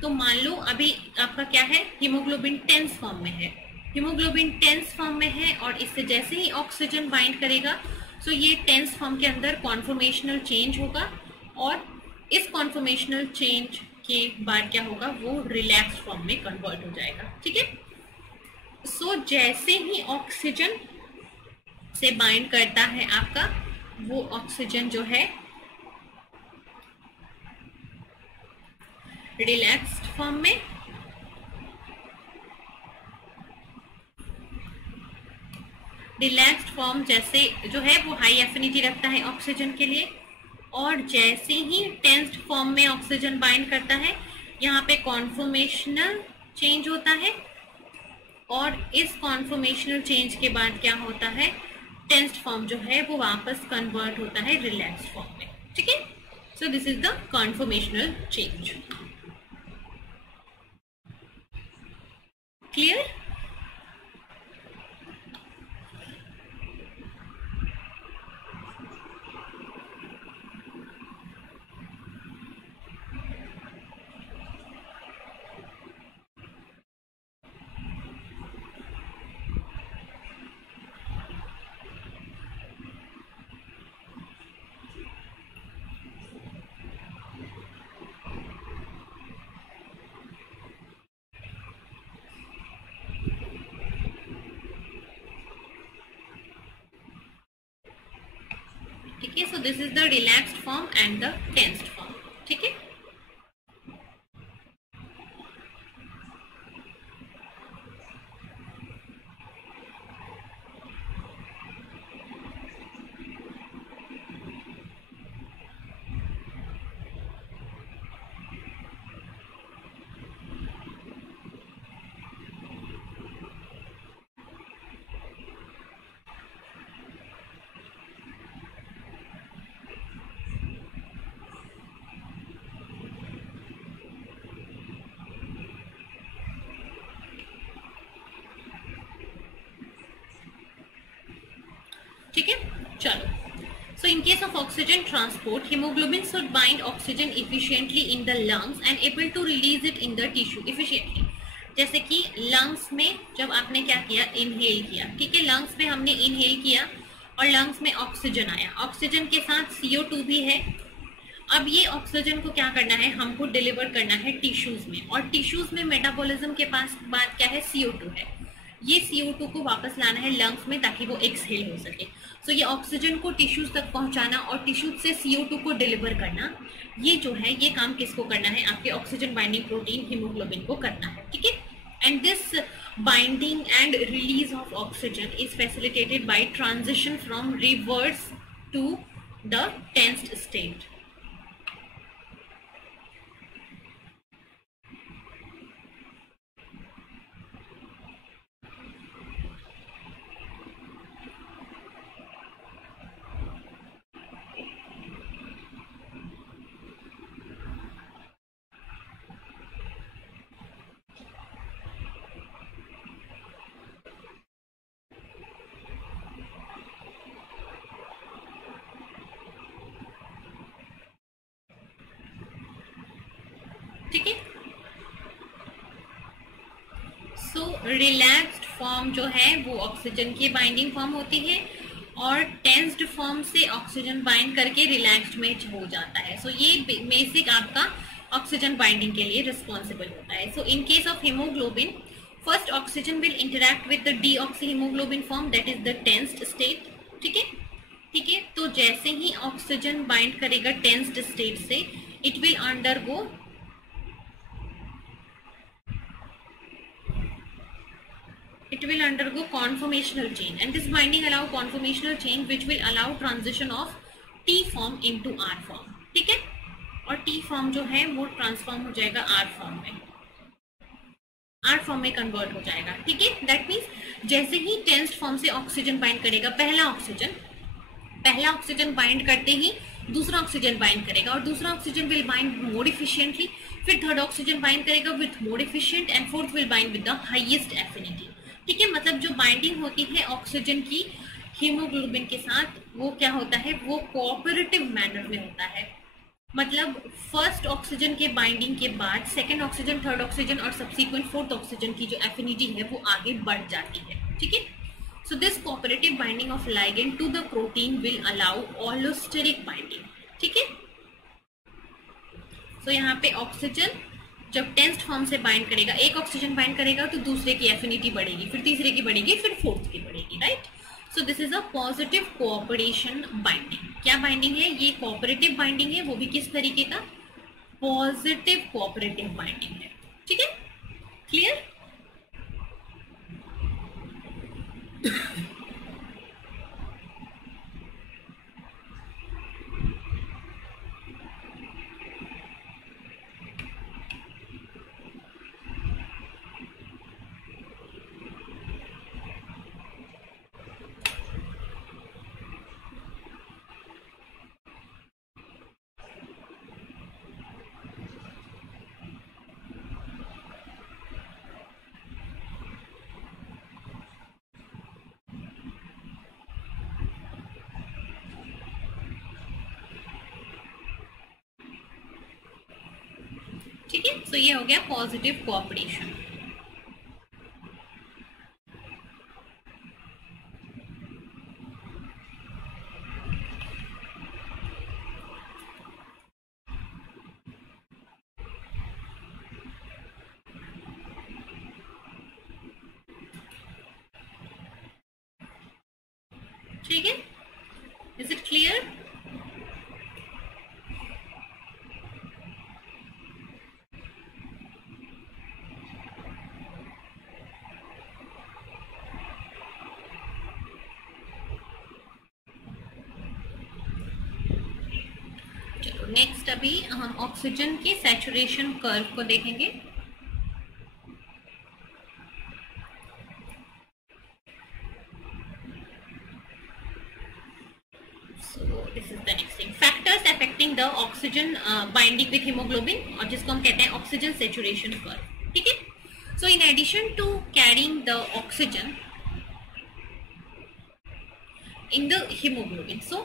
तो मान लो अभी आपका क्या है? हीमोग्लोबिन टेंस फॉर्म में है, हीमोग्लोबिन टेंस फॉर्म में है, और इससे जैसे ही ऑक्सीजन बाइंड करेगा सो ये टेंस फॉर्म के अंदर कॉन्फॉर्मेशनल चेंज होगा, और इस कॉन्फॉर्मेशनल चेंज के बाद क्या होगा? वो रिलैक्स फॉर्म में कन्वर्ट हो जाएगा। ठीक है, सो जैसे ही ऑक्सीजन से बाइंड करता है आपका वो ऑक्सीजन जो है रिलैक्स्ड फॉर्म में, रिलैक्स्ड फॉर्म जैसे जो है वो हाई एफिनिटी रखता है ऑक्सीजन के लिए, और जैसे ही टेंस्ड फॉर्म में ऑक्सीजन बाइंड करता है यहाँ पे कॉन्फॉर्मेशनल चेंज होता है, और इस कॉन्फॉर्मेशनल चेंज के बाद क्या होता है? टेंस्ड फॉर्म जो है वो वापस कन्वर्ट होता है रिलैक्स्ड फॉर्म में। ठीक है, so this is the conformational change. Clear? ठीक है। So this is the relaxed form and the tensed form. ठीक है। ठीक है, चलो। So in case of oxygen transport, hemoglobin should bind oxygen efficiently in the lungs and able to release it in the tissue efficiently. जैसे कि लंग्स में जब आपने क्या किया, इनहेल किया, ठीक है, लंग्स में हमने इनहेल किया और लंग्स में ऑक्सीजन आया, ऑक्सीजन के साथ CO2 भी है। अब ये ऑक्सीजन को क्या करना है, हमको डिलीवर करना है टिश्यूज में, और टिश्यूज में मेटाबॉलिज्म के पास बात क्या है, CO2 है। ये CO2 को वापस लाना है लंग्स में ताकि वो एक्सहेल हो सके। सो ये ऑक्सीजन को टिश्यूज तक पहुंचाना और टिश्यूज से CO2 को डिलीवर करना, ये जो है ये काम किसको करना है, आपके ऑक्सीजन बाइंडिंग प्रोटीन हीमोग्लोबिन को करना है। ठीक है। And this binding and release of oxygen is facilitated by transition from reverse to the tensed state. ठीक है। सो रिलैक्स्ड फॉर्म जो है वो ऑक्सीजन की बाइंडिंग फॉर्म होती है और टेंस्ड फॉर्म से ऑक्सीजन बाइंड करके रिलैक्स्ड में हो जाता है। सो ये बेसिक आपका ऑक्सीजन बाइंडिंग के लिए रिस्पॉन्सिबल होता है। So in case of haemoglobin, first oxygen will interact with the deoxyhaemoglobin form, that is the tensed state. ठीक है, ठीक है। तो जैसे ही ऑक्सीजन बाइंड करेगा टेंस्ड स्टेट से, it will undergo conformational change, and this binding allow conformational change which will allow transition of T form into R form। ठीक है, और T form जो है वो ट्रांसफॉर्म हो जाएगा R form में, R form में कन्वर्ट हो जाएगा। ठीक है, दैट मीन्स जैसे ही टेंस्ड फॉर्म से ऑक्सीजन बाइंड करेगा, पहला ऑक्सीजन बाइंड करते ही दूसरा ऑक्सीजन बाइंड करेगा और दूसरा oxygen will bind more efficiently, फिर थर्ड ऑक्सीजन बाइंड करेगा with more efficient and fourth will bind with the highest affinity. ठीक है, मतलब जो बाइंडिंग होती है ऑक्सीजन की हीमोग्लोबिन के साथ, वो क्या होता है, वो कोऑपरेटिव मैनर में होता है। मतलब फर्स्ट ऑक्सीजन के बाइंडिंग के बाद सेकंड ऑक्सीजन, थर्ड ऑक्सीजन और सब्सिक्वेंट फोर्थ ऑक्सीजन की जो एफिनिटी है वो आगे बढ़ जाती है। ठीक है, so this cooperative binding of ligand to the protein will allow allosteric binding. ठीक है, सो यहाँ पे ऑक्सीजन जब टेंस्ड फॉर्म से बाइंड करेगा, एक ऑक्सीजन बाइंड करेगा तो दूसरे की एफिनिटी बढ़ेगी, फिर तीसरे की बढ़ेगी, फिर फोर्थ की बढ़ेगी, right. So this is a positive cooperation binding. क्या बाइंडिंग है ये, कोऑपरेटिव बाइंडिंग है, वो भी किस तरीके का, पॉजिटिव कोऑपरेटिव बाइंडिंग है। ठीक है, क्लियर। ठीक है, सो ये हो गया पॉजिटिव कोऑपरेशन। ठीक है, इज इट क्लियर। नेक्स्ट अभी हम ऑक्सीजन के सैचुरेशन कर्व को देखेंगे। So this is the next thing, factors affecting the oxygen binding with hemoglobin, और जिसको हम कहते हैं ऑक्सीजन सैचुरेशन कर्व। ठीक है, so in addition to carrying the oxygen in the hemoglobin, so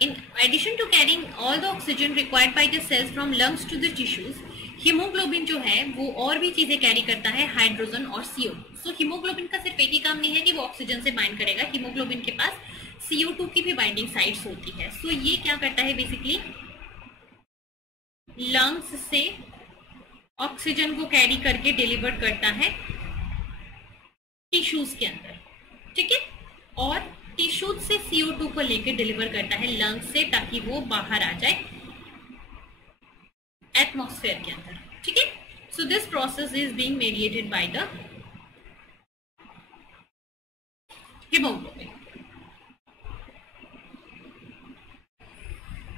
in addition to carrying all the oxygen required by the cells from lungs to the tissues, haemoglobin जो है वो और भी चीजें कैरी करता है, हाइड्रोजन और CO2। सो हीमोग्लोबिन का सिर्फ एक ही काम नहीं है कि वो ऑक्सीजन से बाइंड करेगा, हीमोग्लोबिन के पास CO2 की भी बाइंडिंग साइट्स होती है। सो ये क्या करता है, बेसिकली लंग्स से ऑक्सीजन को कैरी करके डिलीवर करता है टिश्यूज के अंदर। ठीक है, और टिश्यूज से CO2 को लेकर डिलीवर करता है लंग्स से, ताकि वो बाहर आ जाए एटमॉस्फेयर के अंदर। ठीक है, so this process is being mediated by the hemoglobin.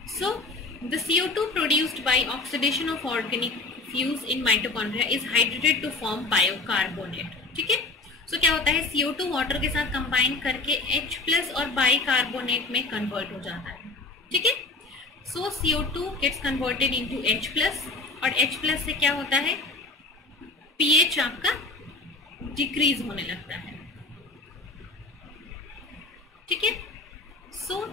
So the CO2 produced by oxidation of organic fuse in mitochondria is hydrated to form biocarbonate. ठीक है, सो क्या होता है, CO2 वाटर के साथ कंबाइन करके H+ और बाइकार्बोनेट में कन्वर्ट हो जाता है। ठीक है, so CO2 gets converted into H+, और H+ से क्या होता है, pH आपका डिक्रीज होने लगता है। ठीक है, सो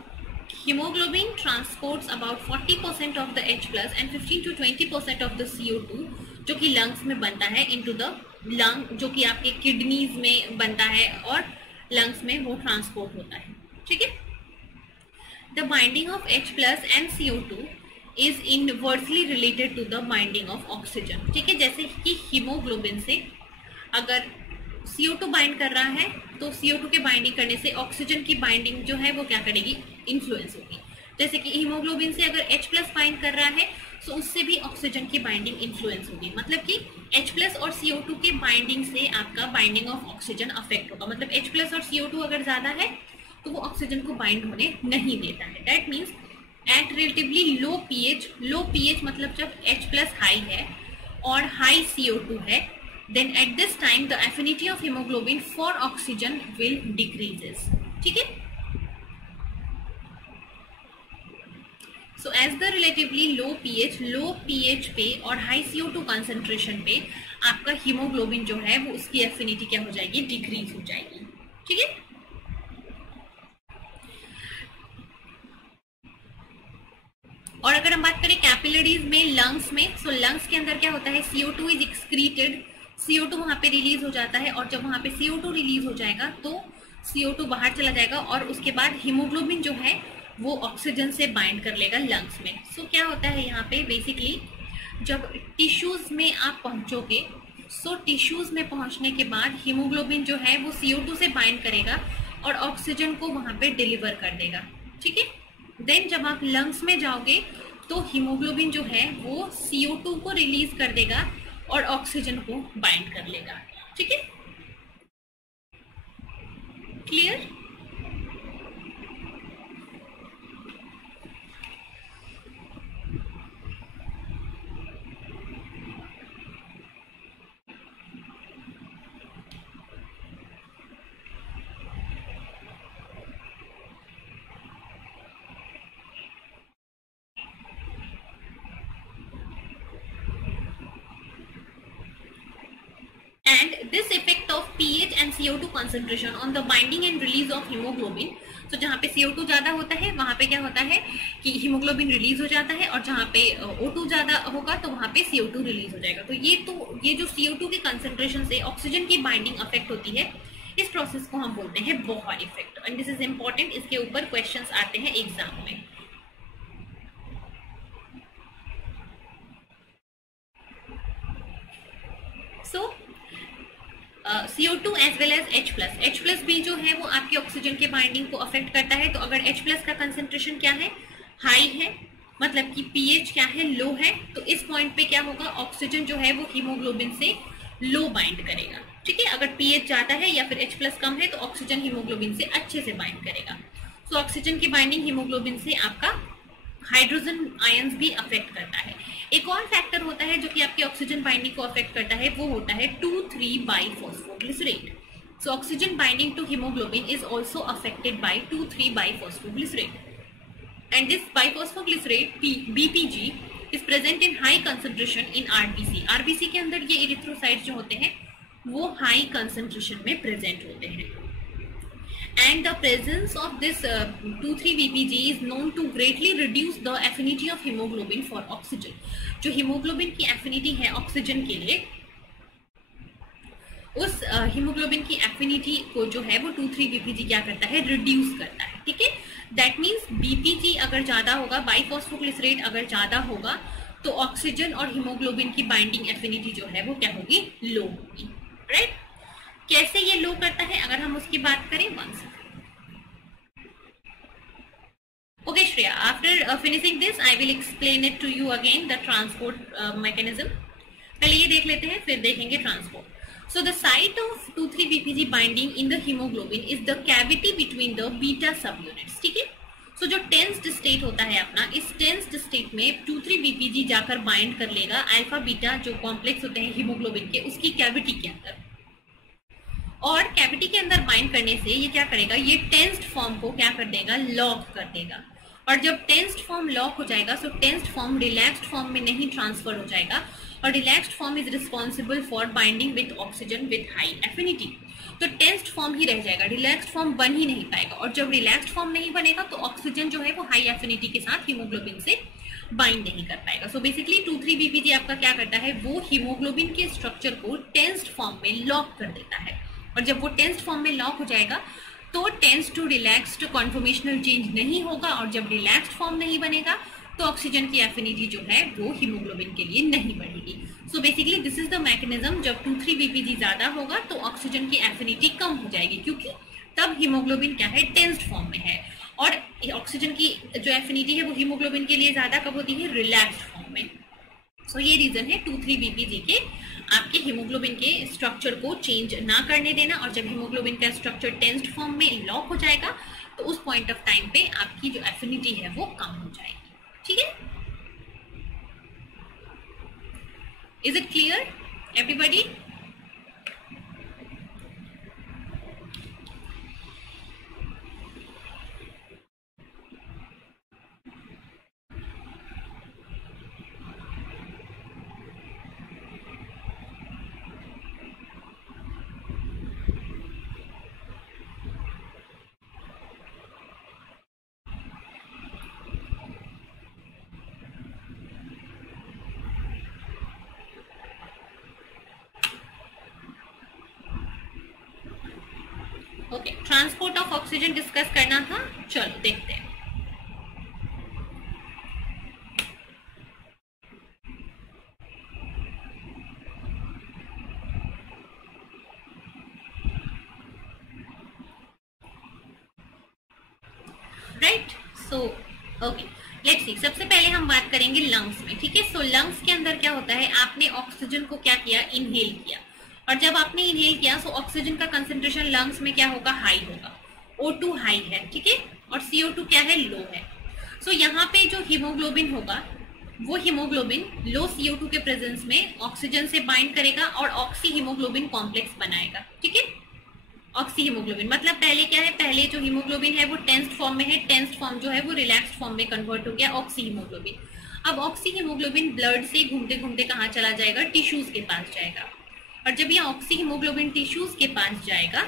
hemoglobin transports about 40% of the H+ and 15 to 20% of the CO2 जो कि लंग्स में बनता है into the लंग, जो कि आपके किडनीज में बनता है और लंग्स में वो ट्रांसपोर्ट होता है। ठीक है, the binding of H+ and CO2 is inversely related to the binding of oxygen. ठीक है, जैसे कि हीमोग्लोबिन से अगर CO2 बाइंड कर रहा है तो CO2 के बाइंडिंग करने से ऑक्सीजन की बाइंडिंग जो है वो क्या करेगी, इन्फ्लुएंस होगी। जैसे कि हीमोग्लोबिन से अगर H+ बाइंड कर रहा है तो उससे भी ऑक्सीजन की बाइंडिंग इन्फ्लुएंस होगी। मतलब कि H+ और CO2 के बाइंडिंग से आपका बाइंडिंग ऑफ ऑक्सीजन अफेक्ट होगा। मतलब H+ और CO2 अगर ज्यादा है तो वो ऑक्सीजन को बाइंड होने नहीं देता है। That means at relatively low pH मतलब जब H+ हाई है और हाई CO2 है, then at this time the affinity of hemoglobin for oxygen will decreases. ठीक है, so as the relatively low pH पे और high CO2 concentration पे आपका हीमोग्लोबिन जो है वो उसकी एफिनिटी क्या हो जाएगी, डिक्रीज हो जाएगी। ठीक है, और अगर हम बात करें कैपिलरीज में, लंग्स में, सो लंग्स के अंदर क्या होता है, CO2 इज एक्सक्रीटेड, CO2 वहां पे रिलीज हो जाता है, और जब वहां पे CO2 रिलीज हो जाएगा तो CO2 बाहर चला जाएगा और उसके बाद हीमोग्लोबिन जो है वो ऑक्सीजन से बाइंड कर लेगा लंग्स में। सो क्या होता है यहाँ पे, बेसिकली जब टिश्यूज में आप पहुंचोगे, सो टिश्यूज में पहुंचने के बाद हीमोग्लोबिन जो है वो CO2 से बाइंड करेगा और ऑक्सीजन को वहां पे डिलीवर कर देगा। ठीक है, देन जब आप लंग्स में जाओगे तो हीमोग्लोबिन जो है वो CO2 को रिलीज कर देगा और ऑक्सीजन को बाइंड कर लेगा। ठीक है, clear? And this effect of pH and CO2 concentration on the binding and release of hemoglobin, तो जहाँ पे CO2 ज्यादा होता है वहां पे क्या होता है कि हीमोग्लोबिन रिलीज हो जाता है, और जहाँ पे O2 ज्यादा होगा तो वहां पे CO2 रिलीज हो जाएगा। तो ये जो CO2 के कंसेंट्रेशन से ऑक्सीजन की बाइंडिंग अफेक्ट होती है, इस प्रोसेस को हम बोलते हैं Bohr effect. And this is important, इसके ऊपर क्वेश्चंस आते हैं एग्जाम में। So CO2 as well as H+ भी जो है वो आपकी ऑक्सीजन के बाइंडिंग को अफेक्ट करता है। तो अगर H+ का कंसेंट्रेशन क्या है, हाई है, मतलब कि pH क्या है, लो है, तो इस पॉइंट पे क्या होगा, ऑक्सीजन जो है वो हीमोग्लोबिन से लो बाइंड करेगा। ठीक है, अगर pH ज्यादा है या फिर H+ कम है तो ऑक्सीजन हीमोग्लोबिन से अच्छे से बाइंड करेगा। सो ऑक्सीजन की बाइंडिंग हीमोग्लोबिन से आपका हाइड्रोजन आयंस भी अफेक्ट करता है। एक और फैक्टर होता है जो कि आपके ऑक्सीजन बाइंडिंग को अफेक्ट करता है, वो होता है 2,3-बाइफॉस्फोग्लिसरेट। So oxygen binding to haemoglobin is also affected by 2,3-बाइफॉस्फोग्लिसरेट, and this biphosphoglycerate BPG is present in high concentration in RBC। RBC के अंदर ये इरिथ्रोसाइट्स जो होते हैं वो हाई कंसंट्रेशन में प्रेजेंट होते हैं। And the presence of this 2,3-BPG is known to greatly reduce the affinity of hemoglobin for oxygen। जो हीमोग्लोबिन की एफिनिटी है ऑक्सीजन के लिए, उस हीमोग्लोबिन की एफिनिटी को जो है वो 2,3-BPG क्या करता है, रिड्यूस करता है। ठीक है, दैट मीन्स BPG अगर ज्यादा होगा, बाइफॉस्फोग्लिसरेट अगर ज्यादा होगा, तो ऑक्सीजन और हीमोग्लोबिन की बाइंडिंग एफिनिटी जो है वो क्या होगी, लो होगी। राइट, कैसे ये लो करता है अगर हम उसकी बात करें, one second. Okay Shreya, after finishing this I will explain it to you again the transport mechanism. पहले ये देख लेते हैं, फिर देखेंगे transport. So the site of 2,3-BPG binding in the hemoglobin is the cavity between the beta subunits। ठीक है, so जो टेंस्ड स्टेट होता है अपना, इस टेंस्ड स्टेट में 2,3-BPG जाकर बाइंड कर लेगा अल्फा बीटा जो कॉम्प्लेक्स होते हैं हीमोग्लोबिन के, उसकी कैविटी के अंदर। और कैविटी के अंदर बाइंड करने से ये क्या करेगा, ये टेंस्ड फॉर्म को क्या कर देगा, लॉक कर देगा। और जब टेंस्ड फॉर्म लॉक हो जाएगा, सो टेंस्ड फॉर्म रिलैक्स्ड फॉर्म में नहीं ट्रांसफर हो जाएगा, और relaxed form is responsible for binding with oxygen with high affinity. तो टेंस्ड फॉर्म ही रह जाएगा, रिलैक्स्ड फॉर्म बन ही नहीं पाएगा। और जब रिलैक्स्ड फॉर्म नहीं बनेगा तो ऑक्सीजन जो है वो हाई एफिनिटी के साथ हीमोग्लोबिन से बाइंड नहीं कर पाएगा। सो बेसिकली 2,3-BPG आपका क्या करता है, वो हीमोग्लोबिन के स्ट्रक्चर को टेंस्ड फॉर्म में लॉक कर देता है। और जब वो टेंस्ड फॉर्म में लॉक हो जाएगा तो tensed to relaxed conformational change नहीं होगा, और जब रिलैक्स्ड फॉर्म नहीं बनेगा तो ऑक्सीजन की एफिनिटी जो है वो हीमोग्लोबिन के लिए नहीं बढ़ेगी। सो basically this is the mechanism. जब 2,3-BPG ज्यादा होगा तो ऑक्सीजन की एफिनिटी कम हो जाएगी, क्योंकि तब हीमोग्लोबिन क्या है, टेंस्ड फॉर्म में है। और ऑक्सीजन की जो एफिनिटी है वो हीमोग्लोबिन के लिए ज्यादा कब होती है, रिलैक्स्ड फॉर्म में। सो ये रीजन है 2,3-BPG के आपके हीमोग्लोबिन के स्ट्रक्चर को चेंज ना करने देना। और जब हीमोग्लोबिन का स्ट्रक्चर टेंस्ड फॉर्म में लॉक हो जाएगा तो उस पॉइंट ऑफ टाइम पे आपकी जो एफिनिटी है वो कम हो जाएगी। ठीक है, is it clear everybody? Okay, transport of oxygen discuss करना था, चलो देखते हैं। Right, so okay let's see. सबसे पहले हम बात करेंगे लंग्स में। ठीक है, सो लंग्स के अंदर क्या होता है, आपने ऑक्सीजन को क्या किया, इनहेल किया। और जब आपने इनहेल किया सो ऑक्सीजन का कंसेंट्रेशन लंग्स में क्या होगा, हाई होगा। O2 हाई है, ठीक है, और CO2 क्या है, लो है। सो यहाँ पे जो हीमोग्लोबिन होगा वो हीमोग्लोबिन लो CO2 के प्रेजेंस में ऑक्सीजन से बाइंड करेगा और ऑक्सी हीमोग्लोबिन कॉम्प्लेक्स बनाएगा। ठीक है, ऑक्सी हीमोग्लोबिन मतलब पहले क्या है, पहले जो हीमोग्लोबिन है वो टेंस्ड फॉर्म में है, टेंस्ड फॉर्म जो है वो रिलैक्स्ड फॉर्म में कन्वर्ट हो गया ऑक्सी हीमोग्लोबिन। अब ऑक्सी हीमोग्लोबिन ब्लड से घूमते घूमते कहाँ चला जाएगा, टिश्यूज के पास जाएगा। और जब ये ऑक्सी हीमोग्लोबिन टिश्यूज के पास जाएगा,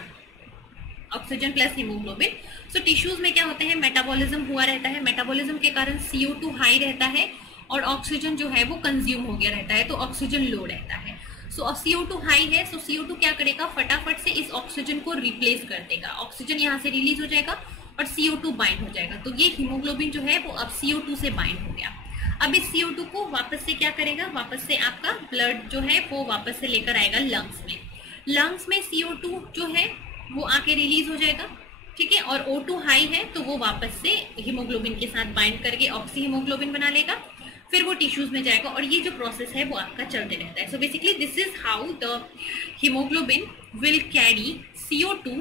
ऑक्सीजन प्लस हीमोग्लोबिन, सो टिश्यूज में क्या होते हैं, मेटाबॉलिज्म हुआ रहता है। मेटाबॉलिज्म के कारण CO2 हाई रहता है और ऑक्सीजन जो है वो कंज्यूम हो गया रहता है, तो ऑक्सीजन लो रहता है। सो CO2 हाई है, सो CO2 क्या करेगा, फटाफट से इस ऑक्सीजन को रिप्लेस कर देगा। ऑक्सीजन यहाँ से रिलीज हो जाएगा और CO2 बाइंड हो जाएगा। तो ये हीमोग्लोबिन जो है वो अब CO2 से बाइंड हो गया। अब इस CO2 को वापस से क्या करेगा, वापस से आपका ब्लड जो है वो वापस से लेकर आएगा लंग्स में। लंग्स में CO2 जो है वो आके रिलीज हो जाएगा, ठीक है, और O2 हाई है तो वो वापस से हीमोग्लोबिन के साथ बाइंड करके ऑक्सी हीमोग्लोबिन बना लेगा, फिर वो टिश्यूज में जाएगा और ये जो प्रोसेस है वो आपका चलते रहता है। So basically this is how the haemoglobin will carry CO2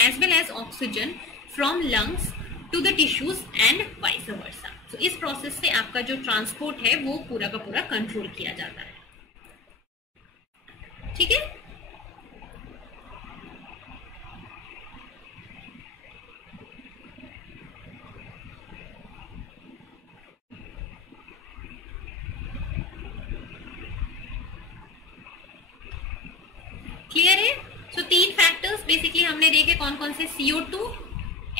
as well as oxygen from lungs to the tissues and vice versa. तो इस प्रोसेस से आपका जो ट्रांसपोर्ट है वो पूरा का पूरा कंट्रोल किया जाता है। ठीक है, क्लियर है। सो 3 फैक्टर्स बेसिकली हमने देखे कौन कौन से, CO2,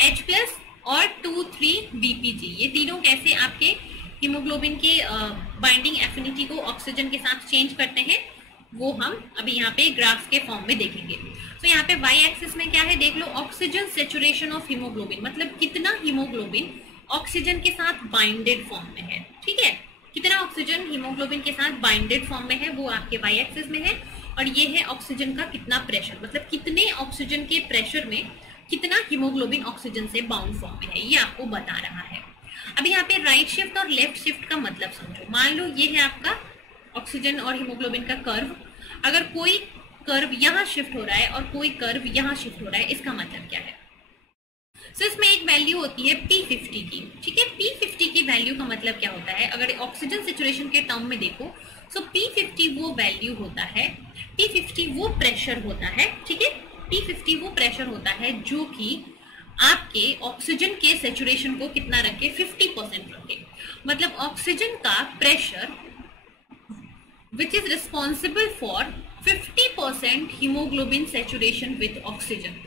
H+ और 2,3-BPG। ये तीनों कैसे आपके हीमोग्लोबिन के बाइंडिंग एफिनिटी को ऑक्सीजन के साथ चेंज करते हैं, वो हम अभी यहाँ पे ग्राफ्स के फॉर्म में देखेंगे। तो यहाँ पे वाई एक्सिस में क्या है देख लो, ऑक्सीजन सेचुरेशन ऑफ हीमोग्लोबिन, मतलब कितना हीमोग्लोबिन ऑक्सीजन के साथ बाइंडेड फॉर्म में है। ठीक है, कितना ऑक्सीजन हीमोग्लोबिन के साथ बाइंडेड फॉर्म में है वो आपके वाई एक्सिस में है। और ये है ऑक्सीजन का कितना प्रेशर, मतलब कितने ऑक्सीजन के प्रेशर में कितना हीमोग्लोबिन ऑक्सीजन से बाउंड फॉर्म में है, ये आपको बता रहा है। अब यहाँ पे राइट शिफ्ट और लेफ्ट शिफ्ट का मतलब समझो। मान लो ये है आपका ऑक्सीजन और हीमोग्लोबिन का कर्व, अगर कोई कर्व यहाँ शिफ्ट हो रहा है और कोई कर्व यहाँ शिफ्ट हो रहा है, इसका मतलब क्या है। सो इसमें एक वैल्यू होती है P50 की। ठीक है, P50 की वैल्यू का मतलब क्या होता है, अगर ऑक्सीजन सिचुएशन के टर्म में देखो, सो P50 वो वैल्यू होता है, P50 वो प्रेशर होता है। ठीक है, P50 वो प्रेशर होता है जो कि आपके ऑक्सीजन के सेचुरेशन को कितना रखे, 50% रखे। मतलब ऑक्सीजन का pressure which is responsible for 50% haemoglobin saturation with oxygen.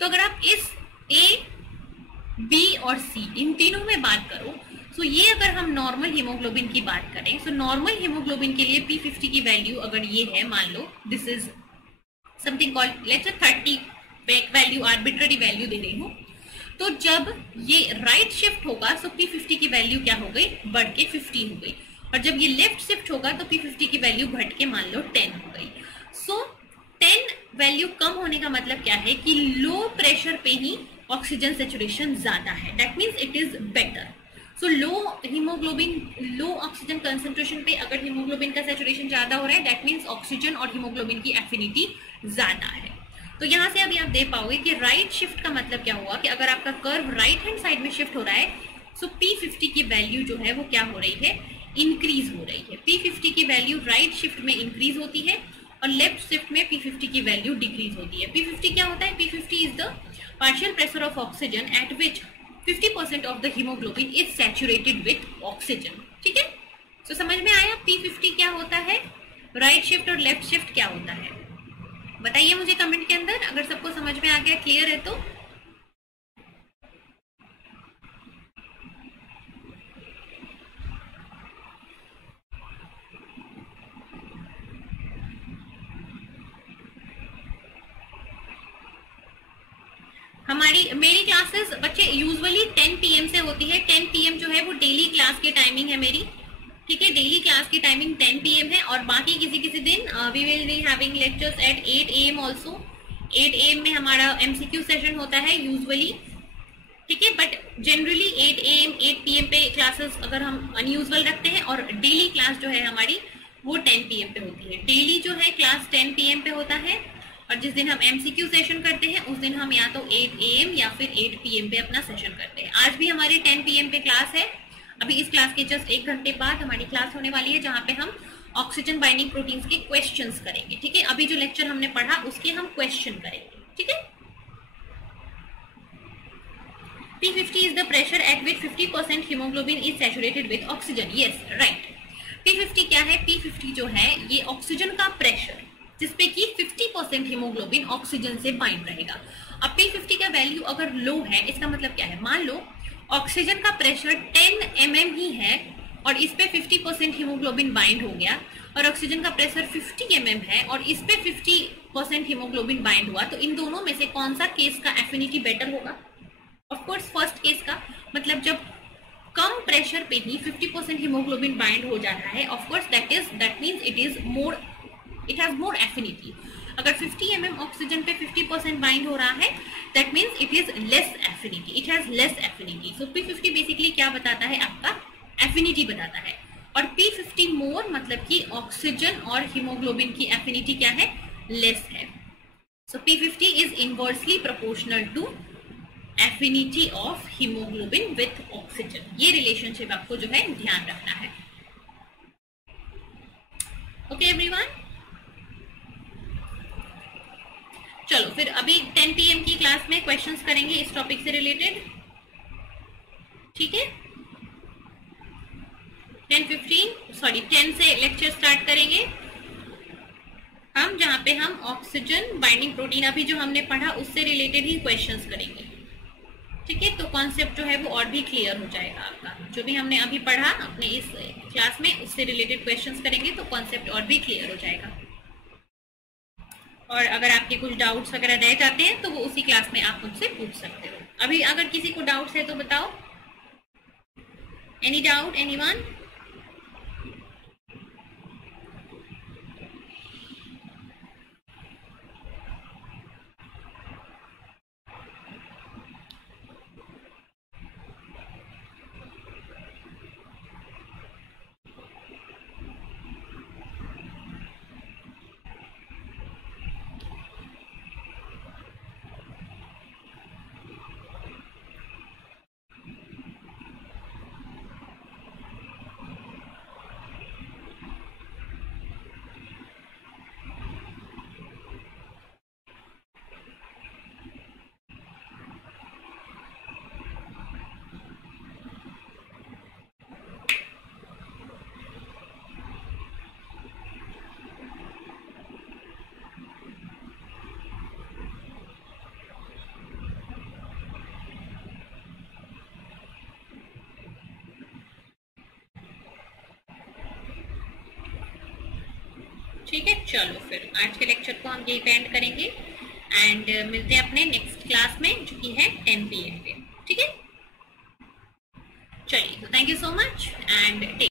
तो अगर आप इस A, B और C इन तीनों में बात करो, तो ये अगर हम नॉर्मल हीमोग्लोबिन की बात करें, तो नॉर्मल हीमोग्लोबिन के लिए P50 की वैल्यू अगर ये है, मान लो this is something called let's say 30 value, arbitrary value दे रही हूँ, तो जब ये राइट शिफ्ट होगा तो P50 की वैल्यू क्या हो गई, बढ़ के 50 हो गई। और जब ये लेफ्ट शिफ्ट होगा तो P50 की वैल्यू घट के मान लो 10 हो गई। सो 10 वैल्यू कम होने का मतलब क्या है कि लो प्रेशर पे ही ऑक्सीजन सेचुरेशन ज्यादा है, that means it is better. So low haemoglobin, low oxygen concentration पे अगर हीमोग्लोबिन का सेचुरेशन ज्यादा हो रहा है, दैट मीन्स ऑक्सीजन और हीमोग्लोबिन की एफिनिटी ज्यादा है। तो यहाँ से अभी आप देख पाओगे कि राइट शिफ्ट का मतलब क्या हुआ कि अगर आपका कर्व राइट हैंड साइड में शिफ्ट हो रहा है, सो P50 की वैल्यू जो है वो क्या हो रही है, इंक्रीज हो रही है। P50 की वैल्यू राइट शिफ्ट में इंक्रीज होती है और लेफ्ट शिफ्ट में P50 की वैल्यू डिक्रीज होती है। P50 क्या होता है, P50 is the partial pressure of oxygen at which 50% of the hemoglobin is saturated with oxygen। ठीक है, तो समझ में आया P50 क्या होता है, राइट शिफ्ट और लेफ्ट शिफ्ट क्या होता है, बताइए मुझे कमेंट के अंदर अगर सबको समझ में आ गया, क्लियर है तो। मेरी क्लासेस बच्चे यूजुअली 10 PM से होती है। 10 PM जो है वो डेली क्लास की टाइमिंग है मेरी। ठीक है, डेली क्लास की टाइमिंग 10 PM है और बाकी किसी किसी दिन we will be having lectures at 8 AM also. 8 AM में हमारा MCQ सेशन होता है यूजुअली। ठीक है, बट जनरली 8 AM 8 PM पे क्लासेस अगर हम अनयूजुअल रखते हैं और डेली क्लास जो है हमारी वो 10 PM पे होती है। डेली जो है क्लास 10 PM पे होता है और जिस दिन हम MCQ सेशन करते हैं उस दिन हम या तो 8 AM या फिर 8 PM पे अपना सेशन करते हैं। आज भी हमारी 10 PM पे क्लास है। अभी इस क्लास के जस्ट 1 घंटे बाद हमारी क्लास होने वाली है जहाँ पे हम ऑक्सीजन बाइंडिंग प्रोटीन्स के क्वेश्चंस करेंगे। ठीक है, अभी जो लेक्चर हमने पढ़ा उसके हम क्वेश्चन करेंगे। ठीक है, P50 is the pressure at which 50% hemoglobin is saturated with oxygen। Yes, right। P50 क्या है, P50 जो है ये ऑक्सीजन का प्रेशर जिसपे कि 50% हीमोग्लोबिन ऑक्सीजन से बाइंड रहेगा। अब P50 का वैल्यू अगर लो है, इसका मतलब क्या है, मान लो ऑक्सीजन का प्रेशर 10 mm ही है और इस पे 50% हीमोग्लोबिन बाइंड हो गया और ऑक्सीजन का प्रेशर 50 mm है और इस पे 50% हीमोग्लोबिन बाइंड हुआ, तो इन दोनों में से कौन सा केस का एफिनिटी बेटर होगा? ऑफ कोर्स फर्स्ट केस का। मतलब जब कम प्रेशर पे ही 50% हीमोग्लोबिन बाइंड हो जाता है, of course that means it has more affinity. अगर 50 mm ऑक्सीजन पे 50% बाइंड हो रहा है, that means it is less affinity, it has less affinity. So P50 basically क्या बताता है, आपका एफिनिटी बताता है। और P50 मोर मतलब कि ऑक्सीजन और हीमोग्लोबिन की एफिनिटी क्या है, लेस है। So P50 is inversely proportional to affinity of haemoglobin with oxygen. ये रिलेशनशिप आपको जो है ध्यान रखना है। ओके एवरीवन, चलो फिर अभी 10 PM की क्लास में क्वेश्चंस करेंगे इस टॉपिक से रिलेटेड, ठीक है। 10 से लेक्चर स्टार्ट करेंगे हम, जहां पे हम ऑक्सीजन बाइंडिंग प्रोटीन अभी जो हमने पढ़ा उससे रिलेटेड ही क्वेश्चंस करेंगे, ठीक है। तो कॉन्सेप्ट जो है वो और भी क्लियर हो जाएगा आपका। जो भी हमने अभी पढ़ा अपने इस क्लास में उससे रिलेटेड क्वेश्चंस करेंगे तो कॉन्सेप्ट और भी क्लियर हो जाएगा। और अगर आपके कुछ डाउट्स वगैरह रह जाते हैं तो वो उसी क्लास में आप मुझसे पूछ सकते हो। अभी अगर किसी को डाउट्स है तो बताओ, एनी डाउट एनीवन? ठीक है, चलो फिर आज के लेक्चर को हम यही पे एंड करेंगे एंड मिलते हैं अपने नेक्स्ट क्लास में जो कि है 10 PM पे, ठीक है। चलिए, तो thank you so much and